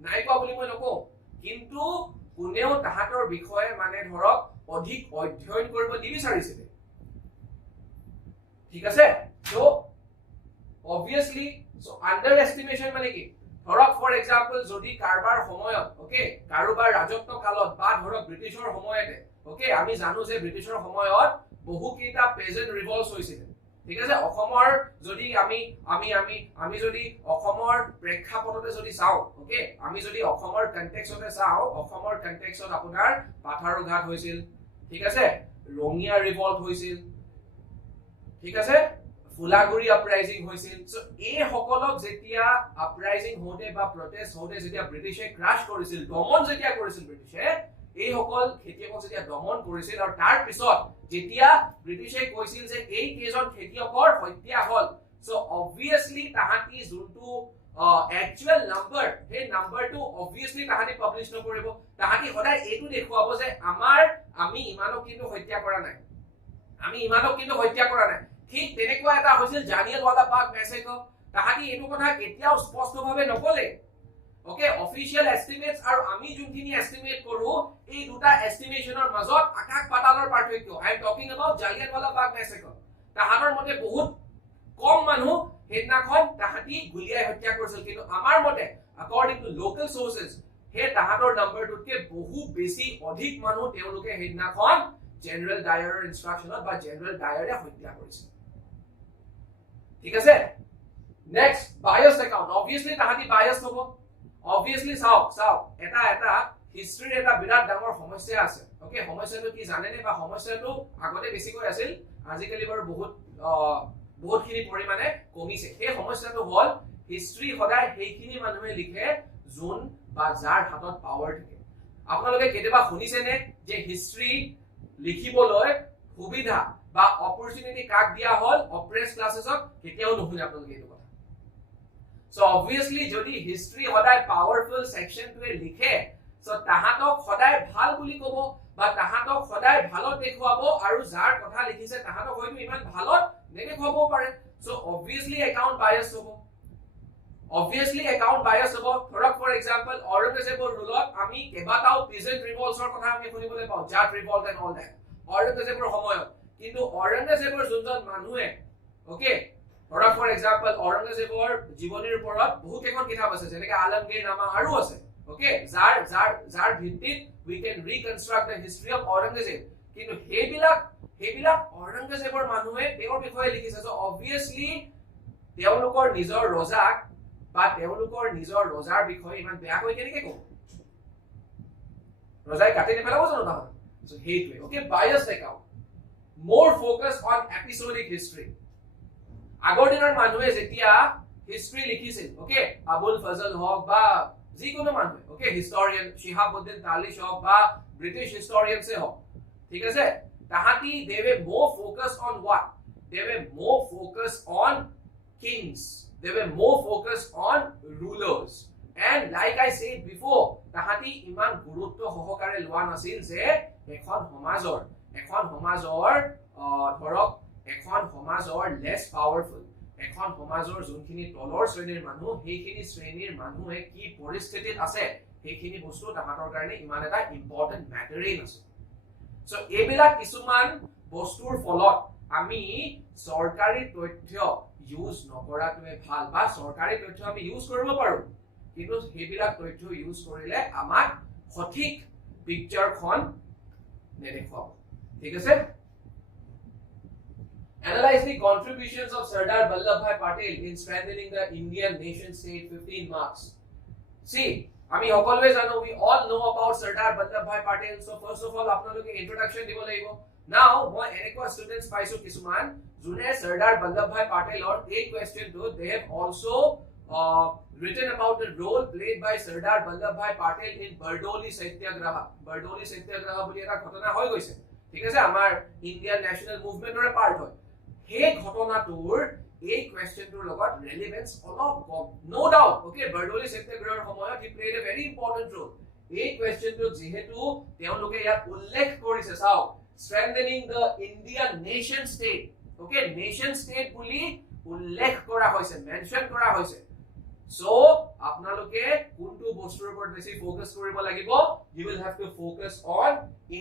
নাই কোৱা বুলি মই নকও কিন্তু কোনেও তাহাতৰ বিষয়ে মানে ধৰক অধিক অধ্যয়ন কৰিব নিবিচাৰিছিল ঠিক আছে সো obviously so underestimation মানে কি ধৰক ফৰ এক্সাম্পল যদি কাৰবাৰ সময়ত কাৰোবাৰ ৰাজত্ব কালত বা ধৰক ব্ৰিটিছৰ সময়তে আমি জানো যে ব্ৰিটিছৰ সময়ত বহু কেইটা পেজেন্ট ৰিভলটস হৈছিল ঠিক আছে অসমৰ যদি আমি যদি অসমৰ প্ৰেক্ষাপটতে যদি চাও আমি যদি অসমৰ কনটেক্সটতে চাও অসমৰ কনটেক্সট আপোনাৰ পাথাৰুঘাট হৈছিল ঠিক আছে ৰঙিয়া ৰিভল্ট হৈছিল ঠিক আছে ফুলাগুৰি আপৰাইজিং হৈছিল সো এই সকলক যেতিয়া আপৰাইজিং হওঁতে বা প্ৰটেষ্ট হওঁতে যেতিয়া ব্ৰিটিছে ক্ৰাশ কৰিছিল দমন যেতিয়া কৰিছিল ব্ৰিটিছে এই সকল খেতিয়কক যেতিয়া দমন কৰিছিল আৰু তাৰ পিছত যেতিয়া ব্ৰিটিছে কৈছিল যে এই কেজন খেতিয়কৰ হত্যা হল সো obviously তাহাতি যোনটো actual number he number to obviously tahati publish nokoribo tahati hodai etu dekhuabo je ami imanok kintu hotya kora nai ami imanok kintu hotya kora nai thik tenekwa eta hoisil Jallianwala Bagh massacre tahati etu kotha ketiao sposto bhabe nokole okay official estimates aru ami junkhini estimate koru ei duta estimation or mazot akak patalor parthokyo I am talking about Jallianwala Bagh massacre tahator mote bahut kom manu hednakhon tahati guliai hotya korisil kintu amar mote according to local sources he tahator number tutke bahu beshi adhik manu teuluke hednakhon general dyer instruction ba general dyer hotya korisil thik ase next bias account obviously tahati bias hobo obviously sao eta history eta birat dangor সমস্যা আছে okay সমস্যাটো কি জানে নে বা সমস্যাটো আগতে বেছি কৈ আছিল আজিকালি বৰ বহুত খিনি পৰিমাণে কমিছে এই সমস্যাটো হল হিষ্ট্ৰী সদায় সেইখিনি মানুহে লিখে জোন বা যাৰ হাতত পাৱাৰ থাকে আপোনালোকে কেতিয়াবা শুনিছে নে যে হিষ্ট্ৰী লিখিবলৈ সুবিধা বা অপৰচুনিটি কাক দিয়া হল অপ্ৰেছ ক্লাसेसক কেতিয়াও নুশুনে আপোনালোকে এইটো কথা so obviously যদি হিষ্ট্ৰী সদায় পাৱাৰফুল সেকশনটোৱে লিখে so তাহাতক সদায় ভাল বুলি কব বা তাহাতক সদায় ভালত দেখুৱাব আৰু যাৰ কথা লিখিছে তাহাতক হয়তো ইমান ভালত নেদেখুৱাব পাৰে so obviously account bias হ'ব ধৰক for example Aurangzebor rulot আমি কেবাটাও peasant revoltsৰ কথা আমি শুনিবলৈ পাওঁ Jat revolt and all that Aurangzebor সময়ত কিন্তু Aurangzebor যোনজন মানুহে okay ধৰক for example Aurangzebor জীৱনীৰ ওপৰত বহুত এখন কিতাপ আছে যেনেকৈ আলমগীৰ নামা আৰু আছে okay যাৰ ভিত্তিত we can reconstruct the history of Aurangzeb কিন্তু হেবিলাক Aurangzebor মানুহে তেওঁৰ বিষয়ে লিখিছে so obviously তেওঁলোকৰ নিজৰ ৰজাক বা তেওঁলোকৰ নিজৰ ৰজাৰ বিষয়ে ইমান বেয়া কৈ কেনেকৈ কব ৰজাই কাটি নেপেলাব জানো তাহত so হেইটোৱে okay biased account more focus on episodic history আগৰ দিনৰ মানুহে যেতিয়া হিষ্ট্ৰী লিখিছিল okay আবুল ফজল হক বা যিকোনো মানুহে okay historian Shihabuddin Talish হক বা British historians হক ঠিক আছে tahati they were more focused on what they were more focused on kings they were more focused on rulers and like I said before tahati iman gurutto hohokare loa nasil je ekhon homajor dhorok ekhon homajor less powerful ekhon homajor junkhini tolor shrenir manu heikhini shrenir manuhe ki poristhitit ase heikhini bostu tahator karone iman eta important matter ase so ebila kisuman bostur folot ami sarkari tothyo use nokora tue bhal ba sarkari tothyo ami use koribo paru kintu hebila tothyo use korile amak sothik picture khon nedekhwa thik ase analyze the contributions of Sardar Vallabhbhai Patel in strengthening the Indian nation state 15 marks see আমি সকলোৱে জানো we all know about Sardar Vallabhbhai Patel so first of all আপোনালোকে introduction দিব লাগিব now মই এনেকুৱা students পাইছো কিছুমান যোনে Sardar Vallabhbhai Patel or a question to they have also written about the role played by Sardar Vallabhbhai Patel in Bardoli Satyagraha বুলি এটা ঘটনা হৈ গৈছে ঠিক আছে আমাৰ ইণ্ডিয়ান ন্যাশনাল মুভমেন্টৰ পাৰ্ট হয় সেই ঘটনাটোৰ এই কোৱেশ্চনটোৰ লগত ৰেলেভেন্স অলপ কম নো ডাউট ওকে Bardoli Satyagrahৰ সময়ত he played a very important role এই কোৱেশ্চনটো যেহেতু তেওঁলোকে ইয়াত উল্লেখ কৰিছে চাও strengthening the Indian nation state okay nation state বুলি উল্লেখ কৰা হৈছে মেনশন কৰা হৈছে so আপোনালোকে কোনটো বস্তুৰ ওপৰত বেছি ফোকাস কৰিব লাগিব you will have to focus on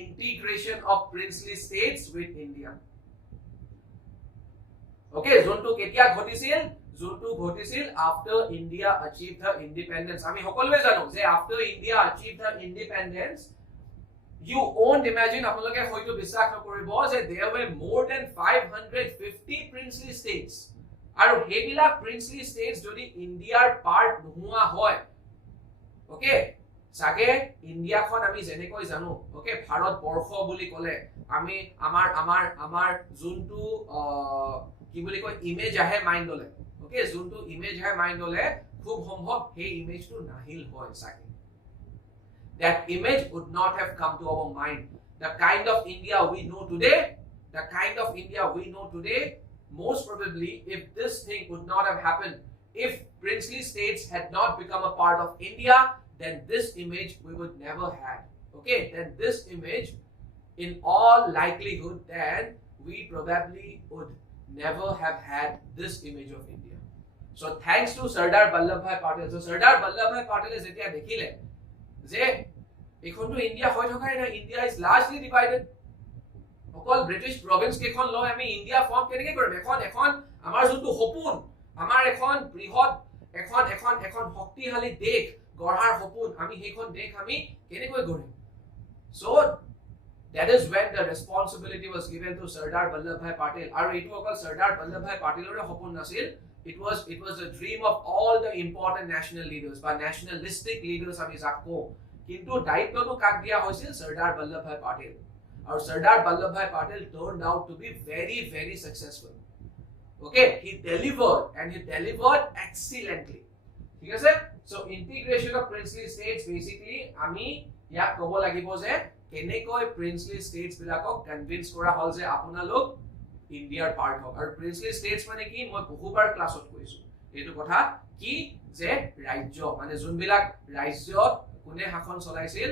integration of princely states with India okay যোনটো কেতিয়া ঘটিছিল after India achieved her independence আমি সকলোৱে জানো যে after India achieved her independence you won't imagine আপোনালোকে হয়তো বিশ্বাস নকৰিব যে there were more than 550 princely states আৰু হেবিলা princely states যদি ইন্ডিয়াৰ পাৰ্ট নোহোৱা হয় ওকে সাগে ইন্ডিয়াখন আমি জেনেকৈ জানো ওকে ভাৰত বৰ্ষ বুলি কলে আমি আমাৰ যোনটো কি বুলি কয় ইমেজ আহে মাইন্ডলে ওকে যোনটো ইমেজ আহে মাইন্ডলে খুব সম্ভৱ সেই ইমেজটো নাহিল হয় সাগে that image would not have come to our mind the kind of India we know today most probably if this thing would not have happened if princely states had not become a part of India, then this image we would never had. Okay, then this image, in all likelihood, then we probably would never have had this image of India. So thanks to Sardar Vallabhbhai Patel. So Sardar Vallabhbhai Patel is যেতিয়া দেখিলে যে এখনটো India হৈ থকা না, India is largely divided. অকল British Province কেখন লয় আমি India form কেনেকৈ কৰিম? এখন আমাৰ যোনটো সপোন, আমাৰ এখন বৃহৎ এখন শক্তিশালী দেশ গঢ়াৰ সপোন, আমি সেইখন দেশ আমি কেনেকৈ গঢ়িম? So that is when the responsibility was given to Sardar Vallabhbhai Patel. আৰু এইটো অকল Sardar Vallabhbhai Patelৰে সপোন নাছিল. It was the dream of all the important national leaders বা nationalistic leaders আমি যাক কওঁ. কিন্তু দায়িত্বটো কাক দিয়া হৈছিল? Sardar Vallabhbhai Patel. Our Sardar Vallabhbhai Patel turned out to be very, very successful. Okay, he delivered and he delivered excellently. ঠিক আছে? So integration of princely states basically আমি ইয়াক ক'ব লাগিব যে কেনেকৈ princely states বিলাকক কনভিন্স কৰা হল যে আপোনালোক ইন্ডিয়াৰ পাৰ্ট হওক। আৰু princely states মানে কি? মই বহুবাৰ ক্লাছত কৈছো এইটো কথা কি যে ৰাজ্য মানে যোনবিলাক ৰাজ্যত কোনে শাসন চলাইছিল?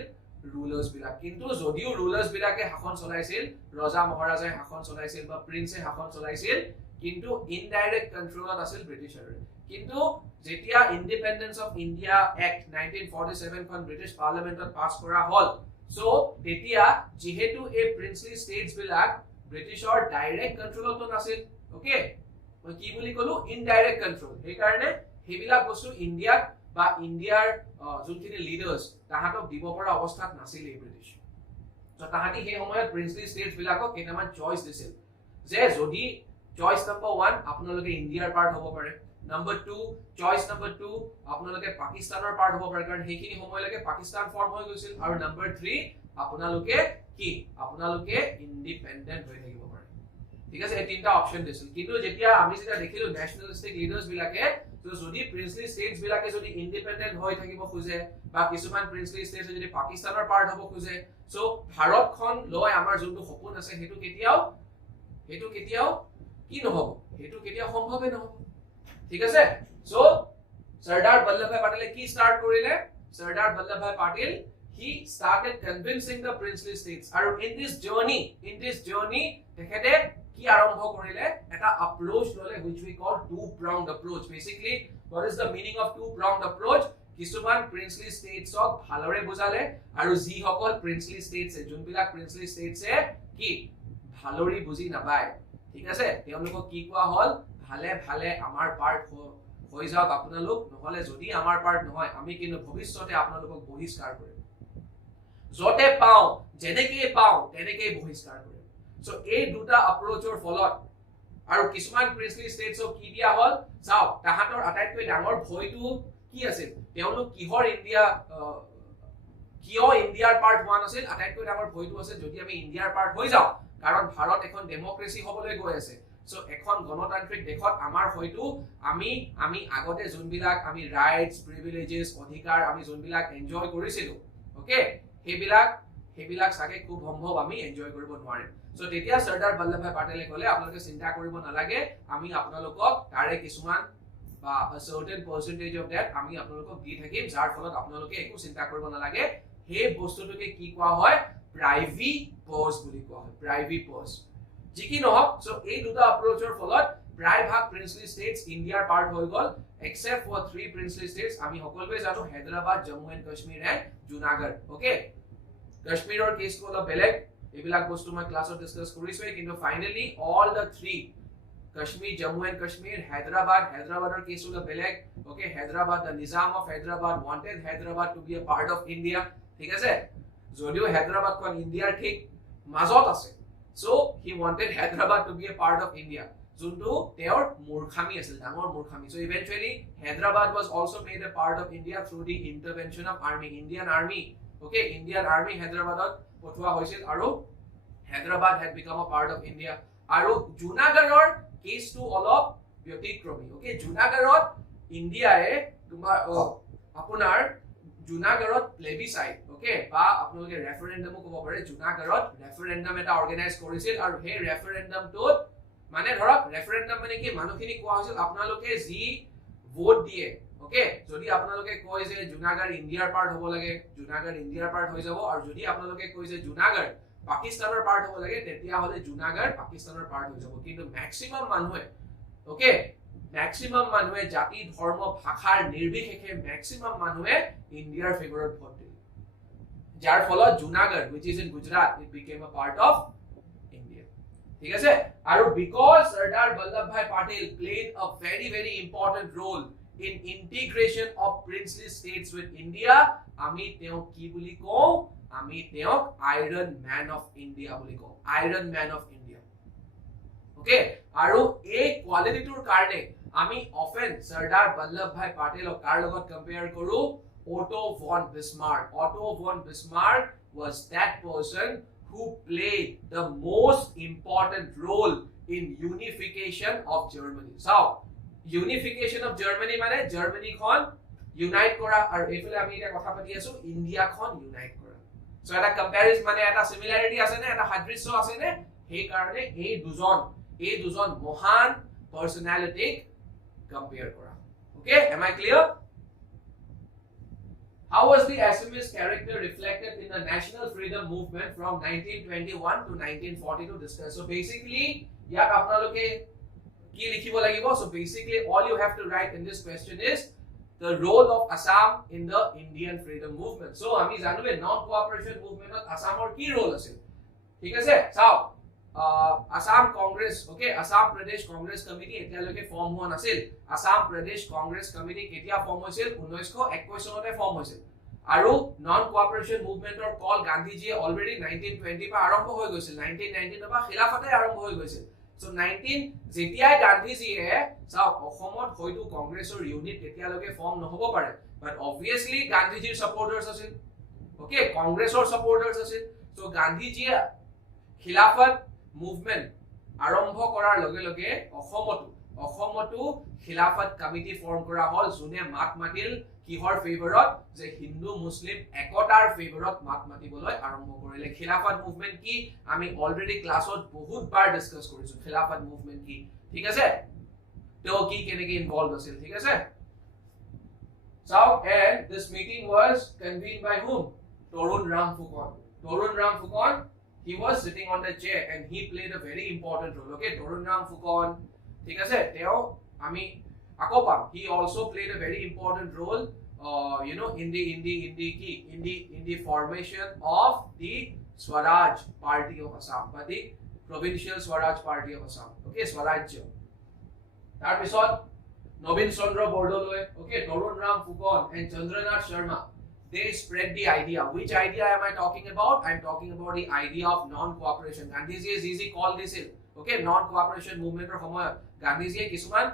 rulers বিলাক। কিন্তু যদিও rulers বিলাকে শাসন চলাইছিল, ৰজা মহাৰাজাই শাসন চলাইছিল বা প্ৰিন্সে শাসন চলাইছিল, কিন্তু ইনডাইৰেক্ট কন্ট্ৰোলত আছিল ব্ৰিটিছৰ। কিন্তু যেতিয়া ইন্ডিপেন্ডেন্স অফ ইন্ডিয়া এক্ট 1947 খন ব্ৰিটিছ পাৰ্লিমেন্টত পাছ কৰা হল, সো তেতিয়া যেহেতু এই প্ৰিন্সলি স্টেটস বিলাক ব্ৰিটিছৰ ডাইৰেক্ট কন্ট্ৰোলতো নাছিল, ওকে, মই কি বুলি কলো? Indirect control. সেই কাৰণে হেবিলাক বস্তু ইন্ডিয়াত বা ইন্ডিয়াৰ যোনখিনি লিডাৰ্স তাহাঁতক দিব পৰা অৱস্থাত নাছিল এই ব্ৰিটিছ। তো তাহাঁতি সেই সময়ত প্ৰিন্সলি স্টেটস বিলাকক কেইটামান চইচ দিছিল যে যদি চইচ নম্বৰ 1 আপোনালোকে ইন্ডিয়াৰ পাৰ্ট হ'ব পাৰে, নম্বৰ 2 চইচ নম্বৰ 2 আপোনালোকে পাকিস্তানৰ পাৰ্ট হ'ব পাৰে কাৰণ সেইখিনি সময়লৈকে পাকিস্তান ফৰ্ম হৈ গৈছিল, আৰু নম্বৰ 3 আপোনালোকে কি? আপোনালোকে ইন্ডিপেন্ডেন্ট হৈ থাকিব পাৰে। ঠিক আছে, এই তিনটা অপচন দিছিল। কিন্তু যেতিয়া আমি যেটা দেখিলো ন্যাশনালিস্টিক লিডাৰ্স বিলাকে তো যদি প্ৰিন্সলি স্টেটস বিলাকে যদি ইন্ডিপেন্ডেন্ট হৈ থাকিব খুজে বা কিছুমান প্ৰিন্সলি স্টেটস যদি পাকিস্তানৰ পাৰ্ট হ'ব খুজে, সো ভাৰতখন লৈ আমাৰ যোনটো সপোন আছে হেতু কেতিয়াও কি নহব? হেতু কেতিয়াও সম্ভৱে নহব। ঠিক আছে, সো Sardar Vallabhbhai Patel কি স্টাৰ্ট কৰিলে? Sardar Vallabhbhai Patel he started convincing the princely states, and in this journey তেখেতে কি আৰম্ভ কৰিলে? এটা approach ললে which we call two-pronged approach. Basically, what is the meaning of two-pronged approach? কিছুমান princely states অক ভালৰে বুজালে, আৰু যি সকল princely states যোনবিলাক princely states কি ভালৰি বুজি নাপায়, ঠিক আছে, তেওঁলোকক কি কোৱা হল? ভালে ভালে আমাৰ পাৰ্ট হৈ যাওক আপোনালোক, নহলে যদি আমাৰ পাৰ্ট নহয় আমি কিন্তু ভৱিষ্যতে আপোনালোকক বহিষ্কাৰ কৰিম, যতে পাও যেনেকৈ পাও তেনেকৈ বহিষ্কাৰ কৰিম। সো এই দুটা এপ্ৰোচৰ ফলত আৰু কিছুমান প্ৰিন্সলি স্টেটছক কি দিয়া হল? চাও তাহাঁতৰ আটাইতকৈ ডাঙৰ ভয়টো কি আছিল? তেওঁলোক কিহৰ ইণ্ডিয়াৰ পাৰ্ট হোৱা নাছিল? আটাইতকৈ ডাঙৰ ভয়টো আছিল যদি আমি ইণ্ডিয়াৰ পাৰ্ট হৈ যাওঁ, কাৰণ ভাৰত এখন ডেমক্ৰেসি হবলৈ গৈ আছে। সো এখন গণতান্ত্ৰিক দেশত আমাৰ হয়তো আমি আগতে যোনবিলাক আমি ৰাইটস প্ৰিভিলেজেস অধিকাৰ আমি যোনবিলাক এনজয় কৰিছিলো, ওকে, সেইবিলাক সাকে খুব সম্ভৱ আমি এনজয় কৰিব নোৱাৰিম। সো তেতিয়া Sardar Vallabhbhai Patel কলে আপোনালোকে চিন্তা কৰিব নালাগে, আমি আপোনালোকক তাৰে কিছুমান বা a certain percentage of that আমি আপোনালোকক দি থাকিম, যাৰ ফলত আপোনালোকে একো চিন্তা কৰিব নালাগে। সেই বস্তুটোকে কি কোৱা হয়? প্ৰাইভেট পজ বুলি কোৱা হয়, প্ৰাইভেট পজ। যি কি নহওক, সো এই দুটা এপ্ৰোচৰ ফলত প্ৰায়ভাগ প্ৰিন্সলি স্টেটস ইন্ডিয়াৰ পাৰ্ট হৈ গল, except for 3 princely states আমি সকলোৱে জানো, Hyderabad, Jammu and Kashmir and Junagadh. Okay, কাশ্মীৰৰ কেছটো অলপ বেলেগ, এইবিলাক বস্তু মই ক্লাছত ডিসকাস কৰিছোৱে, কিন্তু finally all the 3 Kashmir, Jammu and Kashmir, Hyderabadৰ কেছ অলপ বেলেগ। Okay, Hyderabad, the Nizam of Hyderabad wanted Hyderabad to be a part of India, ঠিক আছে, যদিও হায়দৰাবাদখন ইন্ডিয়াৰ ঠিক মাজত আছে, so he wanted Hyderabad to be a part of India, যোনটো তেওঁৰ মূৰ্খামি আছিল, ডাঙৰ মূৰ্খামি। So eventually Hyderabad was also made a part of India through the intervention of Indian army. Okay, Indian army Hyderabadত পঠোৱা হৈছিল, আৰু Hyderabad had become a part of India. আৰু জুনাগড়ৰ কেছটো অলপ ব্যতিক্ৰমী। ওকে, জুনাগড়ত ইন্ডিয়ায়ে তোমাৰ আপোনাৰ জুনাগড়ত প্লেবিসাইট, ওকে, বা আপোনালোকে ৰেফাৰেণ্ডামো ক'ব পাৰে, জুনাগড়ত ৰেফাৰেণ্ডাম এটা অৰ্গানাইজ কৰিছিল, আৰু সেই ৰেফাৰেণ্ডামটোত মানে ধৰক ৰেফাৰেণ্ডাম মানে কি মানুহখিনি কোৱা হৈছিল আপোনালোকে যি ভোট দিয়ে ওকে যদি আপোনালোকে কয় যে জুনাগড় ইন্ডিয়াৰ পাৰ্ট হ'ব লাগে জুনাগড় ইন্ডিয়াৰ পাৰ্ট হৈ যাব আৰু যদি আপোনালোকে কয় যে জুনাগড় পাকিস্তানৰ পাৰ্ট হ'ব লাগে তেতিয়া হলে জুনাগড় পাকিস্তানৰ পাৰ্ট হৈ যাব কিন্তু ম্যাক্সিমাম মানুহে ওকে ম্যাক্সিমাম মানুহে জাতি ধৰ্ম ভাষাৰ নিৰ্বিশেষে ম্যাক্সিমাম মানুহে ইন্ডিয়াৰ ফেভৰত ভোট দিলে যাৰ ফলত Junagadh which is in Gujarat it became a part of India ঠিক আছে আৰু because Sardar Vallabhbhai Patel played a very important role in integration of princely states with India আমি তেও কি বুলি কও আমি তেও iron man of India বুলি কও iron man of India okay আৰু এই কোৱালিটিটোৰ কাৰণে আমি often Sardar Vallabhbhai Patel কাৰ লগত কম্পেয়াৰ কৰো Otto von Bismarck. Otto von Bismarck was that person who played the most important role in unification of Germany. So, unification of Germany mane Germany khon unite kora aru efale ami eta kotha pati asu India khon unite kora. So eta comparison mane eta similarity ase ne eta hadrisho ase ne he karone ei dujon mohan personality compare kora. Okay, am I clear? How was the Assamese character reflected in the national freedom movement from 1921 to 1940 to discuss? So basically, yak apnaloke ki likhibo lagibo. So basically, all you have to write in this question is the role of Assam in the Indian freedom movement. So ami janube non-cooperation movement of Assam or ki role asil. Thik ase? So Assam Congress, okay, Assam Pradesh Congress Committee etialoke form hon asil. Assam Pradesh Congress Committee ketia form hoisil 1921 sonate form hoisil. Aru non cooperation movement or call Gandhi ji already 1920 pa arambho hoi goisil 1919 pa khilafate arambho hoi goisil. So 19 jetia Gandhi ji e sa Ohomot hoitu Congress or unit etialoke form nohobo pare but obviously Gandhi ji supporters asil. Okay, Congress or supporters asil. So Gandhi ji khilafat movement arambho korar loge loge Ohomatu khilafat committee form kora hol june mat matil kihor favorot je Hindu Muslim ekotar favorot mat matiboloi arambho korile khilafat movement ki ami already class ot bahut bar discuss korisu khilafat movement ki thik ase to ki kenege involved asil thik ase so and this meeting was convened by whom Torun Ram Fukonn he was sitting on the chair and he played a very important role okay Torun Ram Fukonn thik ase teo ami akopam he also played a very important role you know in the formation of the Swaraj party of Assam but the provincial Swaraj party of Assam okay Swarajya tar pisot Nobin Chandra Bordoloi okay Torun Ram Fukonn and Chandranath Sharma they spread the idea. Which idea am I talking about? I am talking about the idea of non-cooperation. Gandhiji is easy call this in. Okay, non-cooperation movement or homoy. Gandhiji kisuman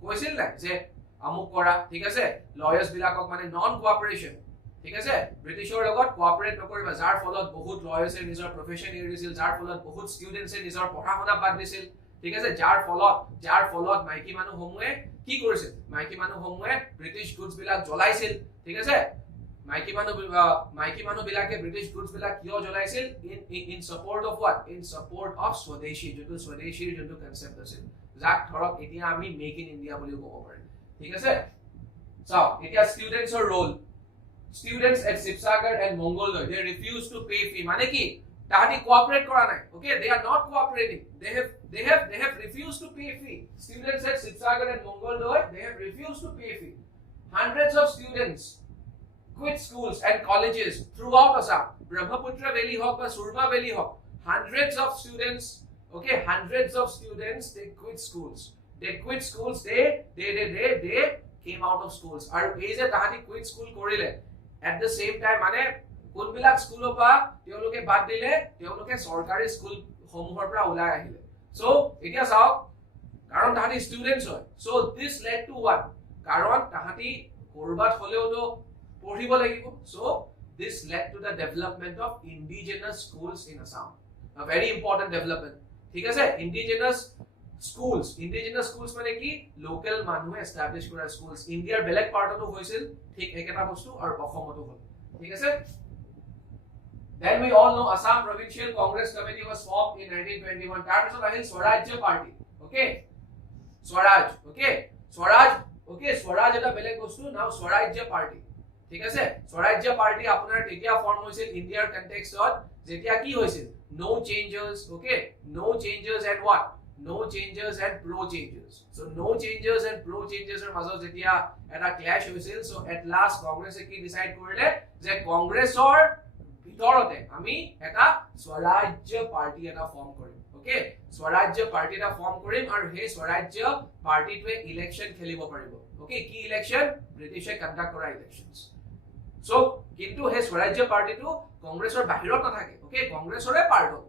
koisil na je amuk kora. Thik ase lawyers bilakok mane non-cooperation. Thik ase Britishor logot cooperate nokoriba jar folot bahut lawyers e nijor profession eri disil jar folot bahut students e nijor পঢ়া শুনা বাদ দিছিল. ঠিক আছে jar folot maiki manu homue ki korisil maiki manu homue British goods bilak jolaisil. ঠিক আছে Maiki manu bilake British goods bilak kyo jolaisil in support of what? In support of Swadeshi joto concept asil. Jak thorok etia ami make in India boli kobo pare. Thik ase? So, etia students or role. Students at Sipsagar and Mongoloi they refuse to pay fee. Mane ki tahati cooperate kora nai. Okay, they are not cooperating. They have refused to pay fee. Students at Sipsagar and Mongoloi they have refused to pay fee. Hundreds of students quit schools and colleges throughout Assam. Brahmaputra Valley hok ba Surma Valley hok. Hundreds of students they quit schools. They came out of schools. Aru ei je tahati quit school korile at the same time mane kun bilak school pa teoloke bad dile teoloke sarkari school homuhor pra ulai ahile. So etia sao karon tahati students hoy. So this led to what? Karon tahati korbat holeo to পঢ়িব লাগিব so this led to the development of indigenous schools in Assam a very important development ঠিক আছে indigenous schools মানে কি local মানুহে establish কৰা schools Indiaৰ বেলেগ পাৰ্টতো হৈছিল ঠিক একেটা বস্তু আৰু অসমতো হ'ল ঠিক আছে then we all know Assam Provincial Congress Committee was formed in 1921 তাৰ পিছত আহিল Swarajya Party okay Swaraj Okay, Swaraj eta beleg bostu, now Swarajya party. ঠিক আছে, Swarajya party আপোনাৰ তেতিয়া ফৰ্ম হৈছিল ইণ্ডিয়াৰ কনটেক্সটত যেতিয়া কি হৈছিল no changes, okay, no changes and what, no changes and pro changes. So no changes and pro changes er মাজত যেতিয়া এটা ক্ল্যাশ হৈছিল, so at last কংগ্ৰেছে কি ডিসাইড কৰিলে যে কংগ্ৰেছৰ ভিতৰতে আমি এটা স্বৰাজ্য পাৰ্টি এটা ফৰ্ম কৰিম। ওকে, স্বৰাজ্য পাৰ্টি এটা ফৰ্ম কৰিম আৰু সেই স্বৰাজ্য পাৰ্টিটোৱে ইলেকশন খেলিব পাৰিব। ওকে, কি ইলেকশন? ব্ৰিটিছে কণ্ডাক্ট কৰা ইলেকশনস। সো কিন্তু হে স্বৰাজ্য পাৰ্টিটো কংগ্ৰেছৰ বাহিৰত নাথাকে। ওকে, কংগ্ৰেছৰে পাৰ্ট হ'ব।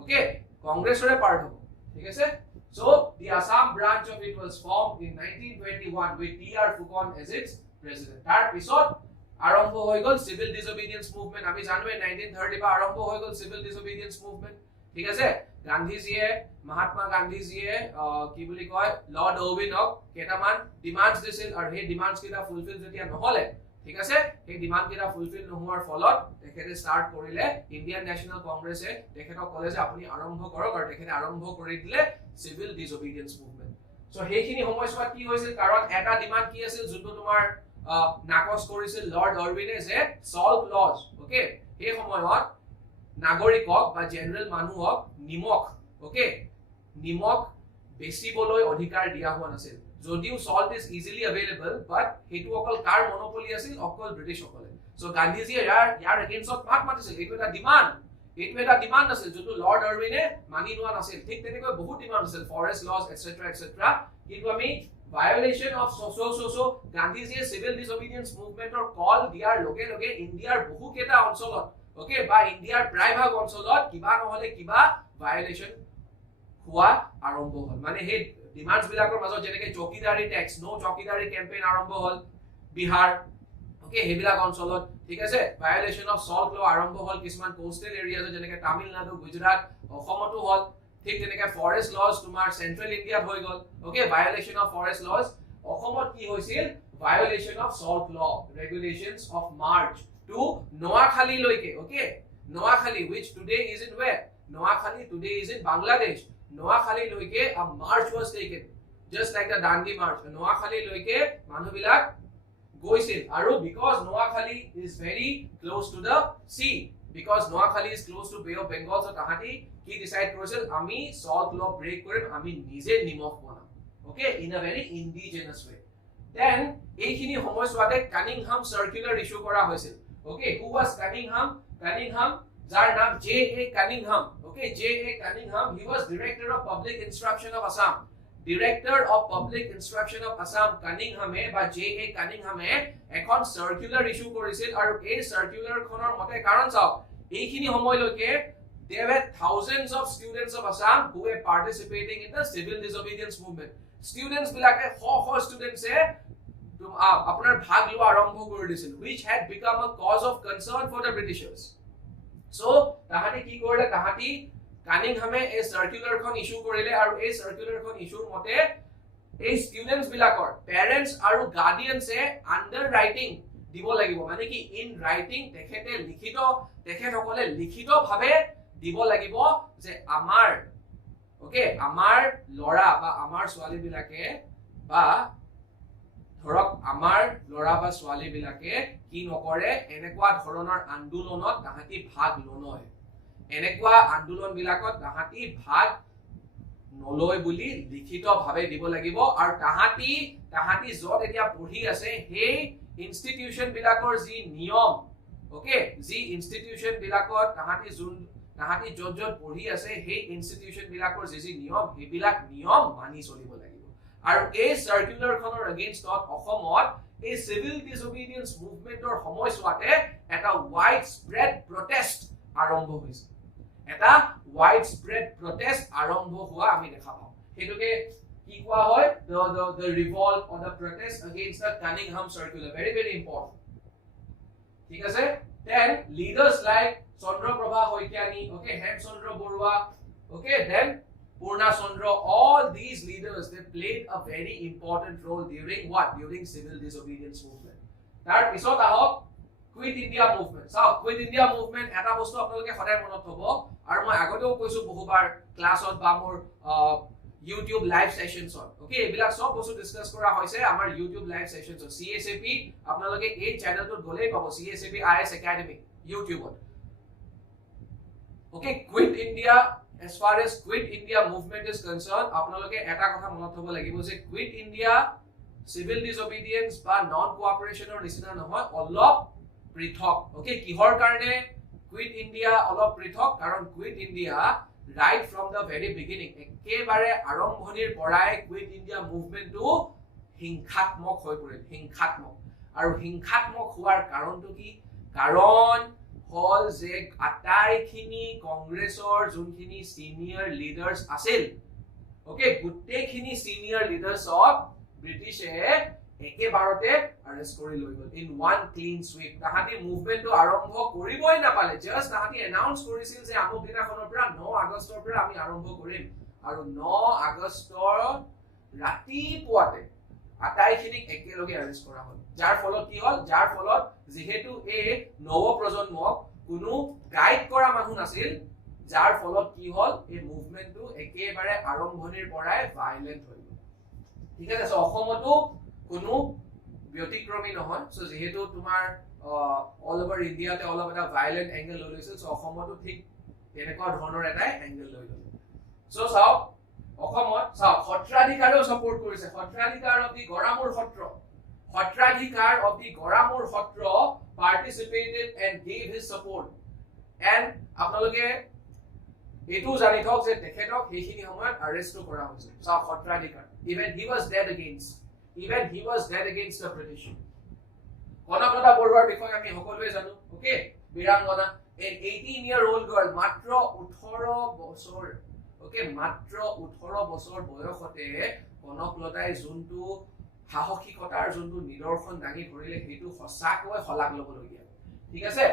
ওকে, কংগ্ৰেছৰে পাৰ্ট হ'ব। ঠিক আছে, so the Assam branch of it was formed in 1921 with T.R. Fucon as its president. তাৰ পিছত আৰম্ভ হৈ গল সিভিল ডিসঅবিডিয়েন্স মুভমেন্ট। আমি জানো 1930 পা আৰম্ভ হৈ গল সিভিল ডিসঅবিডিয়েন্স মুভমেন্ট। ঠিক আছে, গান্ধীজিয়ে মহাত্মা গান্ধীজিয়ে কি বুলি কয় লৰ্ড ওবিনক কেটামান ডিমান্ডস দিছিল আৰু সেই ডিমান্ডস কিটা ফুলফিল যেতিয়া নহলে, ঠিক আছে, সেই ডিমান্ড কিটা ফুলফিল নোহোৱাৰ ফলত তেখেতে স্টাৰ্ট কৰিলে ইণ্ডিয়ান ন্যাশনাল কংগ্ৰেছে তেখেতক কলে যে আপুনি আৰম্ভ কৰক আৰু তেখেতে আৰম্ভ কৰি দিলে সিভিল ডিসঅবিডিয়েন্স মুভমেন্ট। সো সেইখিনি সময়ছোৱাত কি হৈছিল, কাৰণ এটা ডিমান্ড কি আছিল যোনটো তোমাৰ নাকচ কৰিছিল লৰ্ড অৰবিনে যে সল্ট লজ। ওকে, এই সময়ত নাগৰিকক বা জেনাৰেল মানুহক নিমখ, ওকে, নিমখ বেচিবলৈ অধিকাৰ দিয়া হোৱা নাছিল। যদিও সল্ট ইজ ইজিলি অ্যাভেলেবল, বাট হেতু অকল কাৰ মনোপলি আছিল, অকল ব্ৰিটিছ সকলে। সো গান্ধীজিয়ে ইয়াৰ এগেইনষ্টত মাত মাতিছিল। এইটো এটা ডিমান্ড আছিল যোনটো লৰ্ড অৰবিনে মানি লোৱা নাছিল। ঠিক তেনেকৈ বহুত ডিমান্ড আছিল, ফৰেষ্ট লজ এটসেট্ৰা এটসেট্ৰা, কিন্তু আমি violation of so গান্ধীজিয়ে সিভিল ডিসঅবিডিয়েন্স মুভমেন্টৰ কল দিয়াৰ লগে লগে ইণ্ডিয়াৰ বহু কেটা অঞ্চলত, ওকে, বা ইণ্ডিয়াৰ প্ৰায়ভাগ অঞ্চলত কিবা নহলে কিবা ভায়োলেশন হোৱা আৰম্ভ হ'ল। মানে হে ডিমান্ডস বিলাকৰ মাজত যেনেকৈ চৌকিদাৰী ট্যাক্স, নো চৌকিদাৰী কেম্পেইন আৰম্ভ হ'ল বিহাৰ, ওকে, হেবিলাক অঞ্চলত, ঠিক আছে, ভায়োলেশন অফ সল্ট ল আৰম্ভ হ'ল কিছুমান কোস্টেল এৰিয়াজ যেনেকৈ তামিলনাডু, গুজৰাট, অসমতো হ'ল। ঠিক তেনেকৈ ফৰেষ্ট লজ তোমাৰ সেন্ট্ৰেল ইণ্ডিয়াত হৈ গল। Okay, violation of forest laws. অসমত কি হৈছিল, violation of salt law regulations of march to Noakhali লৈকে। Okay, Noakhali which today is in where, Noakhali today is in Bangladesh. Noakhali লৈকে a march was taken just like the Dandi march. Noakhali লৈকে মানুহবিলাক গৈছিল আৰু because Noakhali is very close to the sea, because Noakhali is close to Bay of Bengal, so তাহাঁতি কি decide কৰিছিল, আমি salt ল ব্ৰেক কৰিম, আমি নিজে নিমখ বনাম। Okay, in a very indigenous way. Then এইখিনি সময়ছোৱাতে কানিংহাম সাৰ্কুলাৰ ইস্যু কৰা হৈছিল। Okay, who was Cunningham? Cunningham যাৰ নাম J.A. Cunningham. Okay, J.A. Cunningham, he was director of public instruction of Assam. Director of public instruction of Assam কানিংহামে বা J.A. কানিংহামে এখন সাৰ্কুলাৰ issue কৰিছিল আৰু এই সাৰ্কুলাৰখনৰ মতে, কাৰণ চাওক এইখিনি সময়লৈকে there were thousands of students of Assam who were participating in the civil disobedience movement. Students bilake ho students e apnar bhag loa arambho kori disil, which had become a cause of concern for the Britishers. So tahati ki korile, tahati Cunningham e circular khon issue korile aru ei circular khon issue mote ei students bilakor parents aru guardians e underwriting দিব লাগিব, মানে কি in writing তেখেতে লিখিত, তেখেতসকলে লিখিত ভাবে দিব লাগিব যে আমাৰ, ওকে, আমাৰ লৰা বা আমাৰ ছোৱালী বিলাকে বা ধৰক আমাৰ লৰা বা ছোৱালী বিলাকে কি নকৰে, এনেকুৱা ধৰণৰ আন্দোলনত তাহাঁতি ভাগ নলয়, এনেকুৱা আন্দোলন বিলাকত তাহাঁতি ভাগ নলয় বুলি লিখিত ভাবে দিব লাগিব। আৰু তাহাঁতি যত এতিয়া পঢ়ি আছে সেই ইনষ্টিটিউশন বিলাকৰ যি নিয়ম, ওকে, যি ইনষ্টিটিউশন বিলাকত তাহাঁতি যত পঢ়ি আছে সেই ইনষ্টিটিউশন বিলাকৰ যি নিয়ম, সেইবিলাক নিয়ম মানি চলিব লাগিব। আৰু এই সাৰ্কুলাৰখনৰ এগেইনষ্টত অসমত এই সিভিল ডিসঅবিডিয়েন্স মুভমেন্টৰ সময়ছোৱাতে এটা ওয়াইড স্প্ৰেড প্ৰটেষ্ট আৰম্ভ হৈছিল, এটা ওয়াইড স্প্ৰেড প্ৰটেষ্ট আৰম্ভ হোৱা আমি দেখা পাওঁ। হেতুকে কি কোৱা হয়, the revolt or the protest against the Cunningham circular, very very important. ঠিক আছে, then leaders like Chandra, Prabha, Saikiani, okay, Chandra Borua, okay, then Purna Chandra, all these leaders, they played a very important role during what? During civil disobedience movement. Tar pisot ahok Quit India movement. So Quit India movement eta bostu apnaloke hoday monot hobo, aru moi agoteo koisu bohubar classot ba mor YouTube live sessions on. Okay, ebilak sob bostu discuss kora hoise amar YouTube live sessions on. CSAP apnaloke ei channel tot golei pabo CSAP IS Academy YouTube on. Okay, Quit India, as far as Quit India movement is concerned, apnaloke eta kotha monot hobo lagibo je Quit India civil disobedience ba non cooperation or nisina nohoy olop prithok. Okay, kihor karone Quit India olop prithok karon Quit India right from the very beginning ekebare arambhonir porai Quit India movement to hinkhatmok hoy poril hinkhatmok aru hinkhatmok hoar karon to ki karon hol je ataikhini congressor junkhini senior leaders asil. Okay, gutekhini senior leaders of British একেবাৰতে arrest কৰি লৈ গল in one clean sweep. তাহাঁতি movement to আৰম্ভ কৰিবই নাপালে, just তাহাঁতি announce কৰিছিল যে আমুক দিনাখনৰ পৰা 9 আগষ্টৰ পৰা আমি আৰম্ভ কৰিম আৰু 9 আগষ্টৰ ৰাতিপুৱাতে আটাইখিনিক একেলগে arrest কৰা হ'ল। যাৰ ফলত কি হ'ল, যাৰ ফলত যেহেতু এই নৱ প্ৰজন্মক কোনো গাইড কৰা মানুহ নাছিল, যাৰ ফলত কি হ'ল এই মুভমেন্টটো একেবাৰে আৰম্ভণিৰ পৰাই ভাইলেন্ট হৈ গল। ঠিক আছে, সো অসমতো কোনো ব্যতিক্ৰমী নহয়। সো যেহেতু তোমাৰ অল ওভাৰ ইন্ডিয়াতে অলপ এটা ভাইলেন্ট এংগেল লৈ লৈছিল, সো অসমতো ঠিক তেনেকুৱা ধৰণৰ এটা এংগেল লৈ ল'লে। সো চাও অসমত চাও সত্ৰাধিকাৰেও সাপোৰ্ট কৰিছে। সত্ৰাধিকাৰ of the Garamur Satra, Satradhikar of the Garamur Satra participated and gave his support, and আপোনালোকে এটো জানি থক যে তেখেতক সেইখিনি সময়ত আৰেষ্ট কৰা হৈছিল। চাও সত্ৰাধিকাৰ, even he was dead against the British. Kanaklata বৰুৱাৰ বিষয়ে আমি সকলোৱে জানো। ওকে, বীৰাংগনা, an 18-year-old girl, মাত্ৰ 18 বছৰ। ওকে, মাত্ৰ 18 বছৰ বয়সতে কনকলতাই যোনটো সাহসিকতাৰ যোনটো নিদৰ্শন দাঙি ধৰিলে সেইটো সঁচাকৈ হলাক ল'বলগীয়া। ঠিক আছে,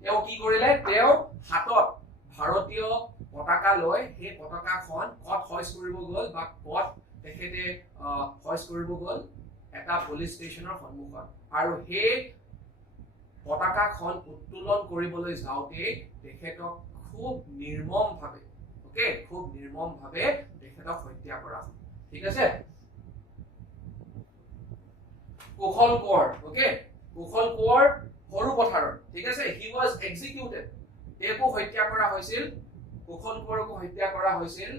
তেওঁ কি কৰিলে, তেওঁ হাতত ভাৰতীয় পতাকা লৈ সেই পতাকাখন কত হইষ্ট কৰিব গল বা কত তেখেতে হইষ্ট কৰিব গল এটা পুলিচ ষ্টেচনৰ সন্মুখত, আৰু সেই পতাকাখন উত্তোলন কৰিবলৈ যাওঁতে তেখেতক খুব নিৰ্মমভাৱে, ওকে, খুব নিৰ্মমভাৱে তেখেতক হত্যা কৰা হ'ল। ঠিক আছে, কুশল কোঁৱৰ, ওকে, কুশল কোঁৱৰ সৰু পথাৰৰ। ঠিক আছে, he was executed, তেওঁকো হত্যা কৰা হৈছিল, কুশল কোঁৱৰকো হত্যা কৰা হৈছিল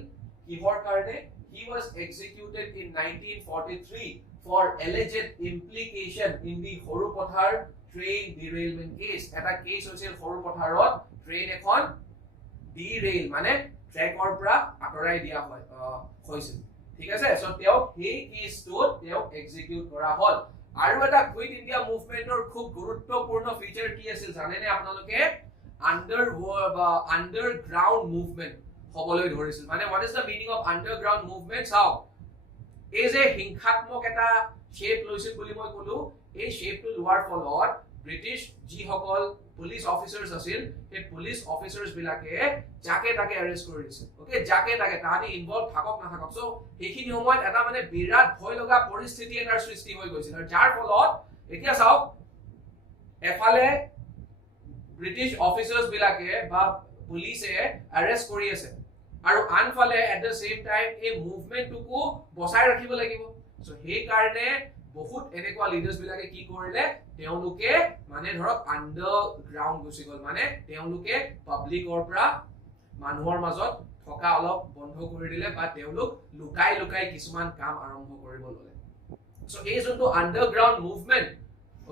কিহৰ কাৰণে? He was executed in 1943 for alleged implication in the Horupothar train derailment case. এটা কেস হৈছিল হৰুপথাৰত ট্ৰেইন এখন ডিৰেইল মানে ট্ৰেকৰ পৰা আঁতৰাই দিয়া হৈছিল। ঠিক আছে, সো তেওঁ সেই কেসটোত তেওঁ এক্সিকিউট কৰা হ'ল। আৰু এটা কুইট ইণ্ডিয়া মুভমেন্টৰ খুব গুৰুত্বপূৰ্ণ ফিচাৰ কি আছিল জানেনে আপোনালোকে? আন্ডাৰগ্ৰাউণ্ড মুভমেন্ট হবলৈ ধৰিছিল। মানে what is the meaning of underground movement? চাও, এই যে হিংসাত্মক এটা শেপ লৈছিল বুলি মই কলো, এই শেপটো লোৱাৰ ফলত ব্ৰিটিছ যিসকল পুলিচ অফিচাৰ্স আছিল, সেই পুলিচ অফিচাৰ্স বিলাকে যাকে তাকে এৰেষ্ট কৰি দিছিল। ওকে, যাকে তাকে, তাহাঁতি ইনভলভ থাকক নাথাকক। সো সেইখিনি সময়ত এটা মানে বিৰাট ভয় লগা পৰিস্থিতি এটাৰ সৃষ্টি হৈ গৈছিল, আৰু যাৰ ফলত এতিয়া চাওক এফালে ব্ৰিটিছ অফিচাৰ্স বিলাকে বা পুলিচে এৰেষ্ট কৰি আছে, আৰু আনফালে এট দ্য সেম টাইম এই মুভমেন্টটোকো বচাই ৰাখিব লাগিব। সো সেই কাৰণে বহুত এনেকুৱা লিডাৰ্স বিলাকে কি কৰিলে, তেওঁলোকে মানে ধৰক আন্ডাৰগ্ৰাউণ্ড গুচি গল, মানে তেওঁলোকে পাব্লিকৰ পৰা মানুহৰ মাজত থকা অলপ বন্ধ কৰি দিলে, বা তেওঁলোক লুকাই লুকাই কিছুমান কাম আৰম্ভ কৰিব ললে। সো এই যোনটো আন্ডাৰগ্ৰাউণ্ড movement,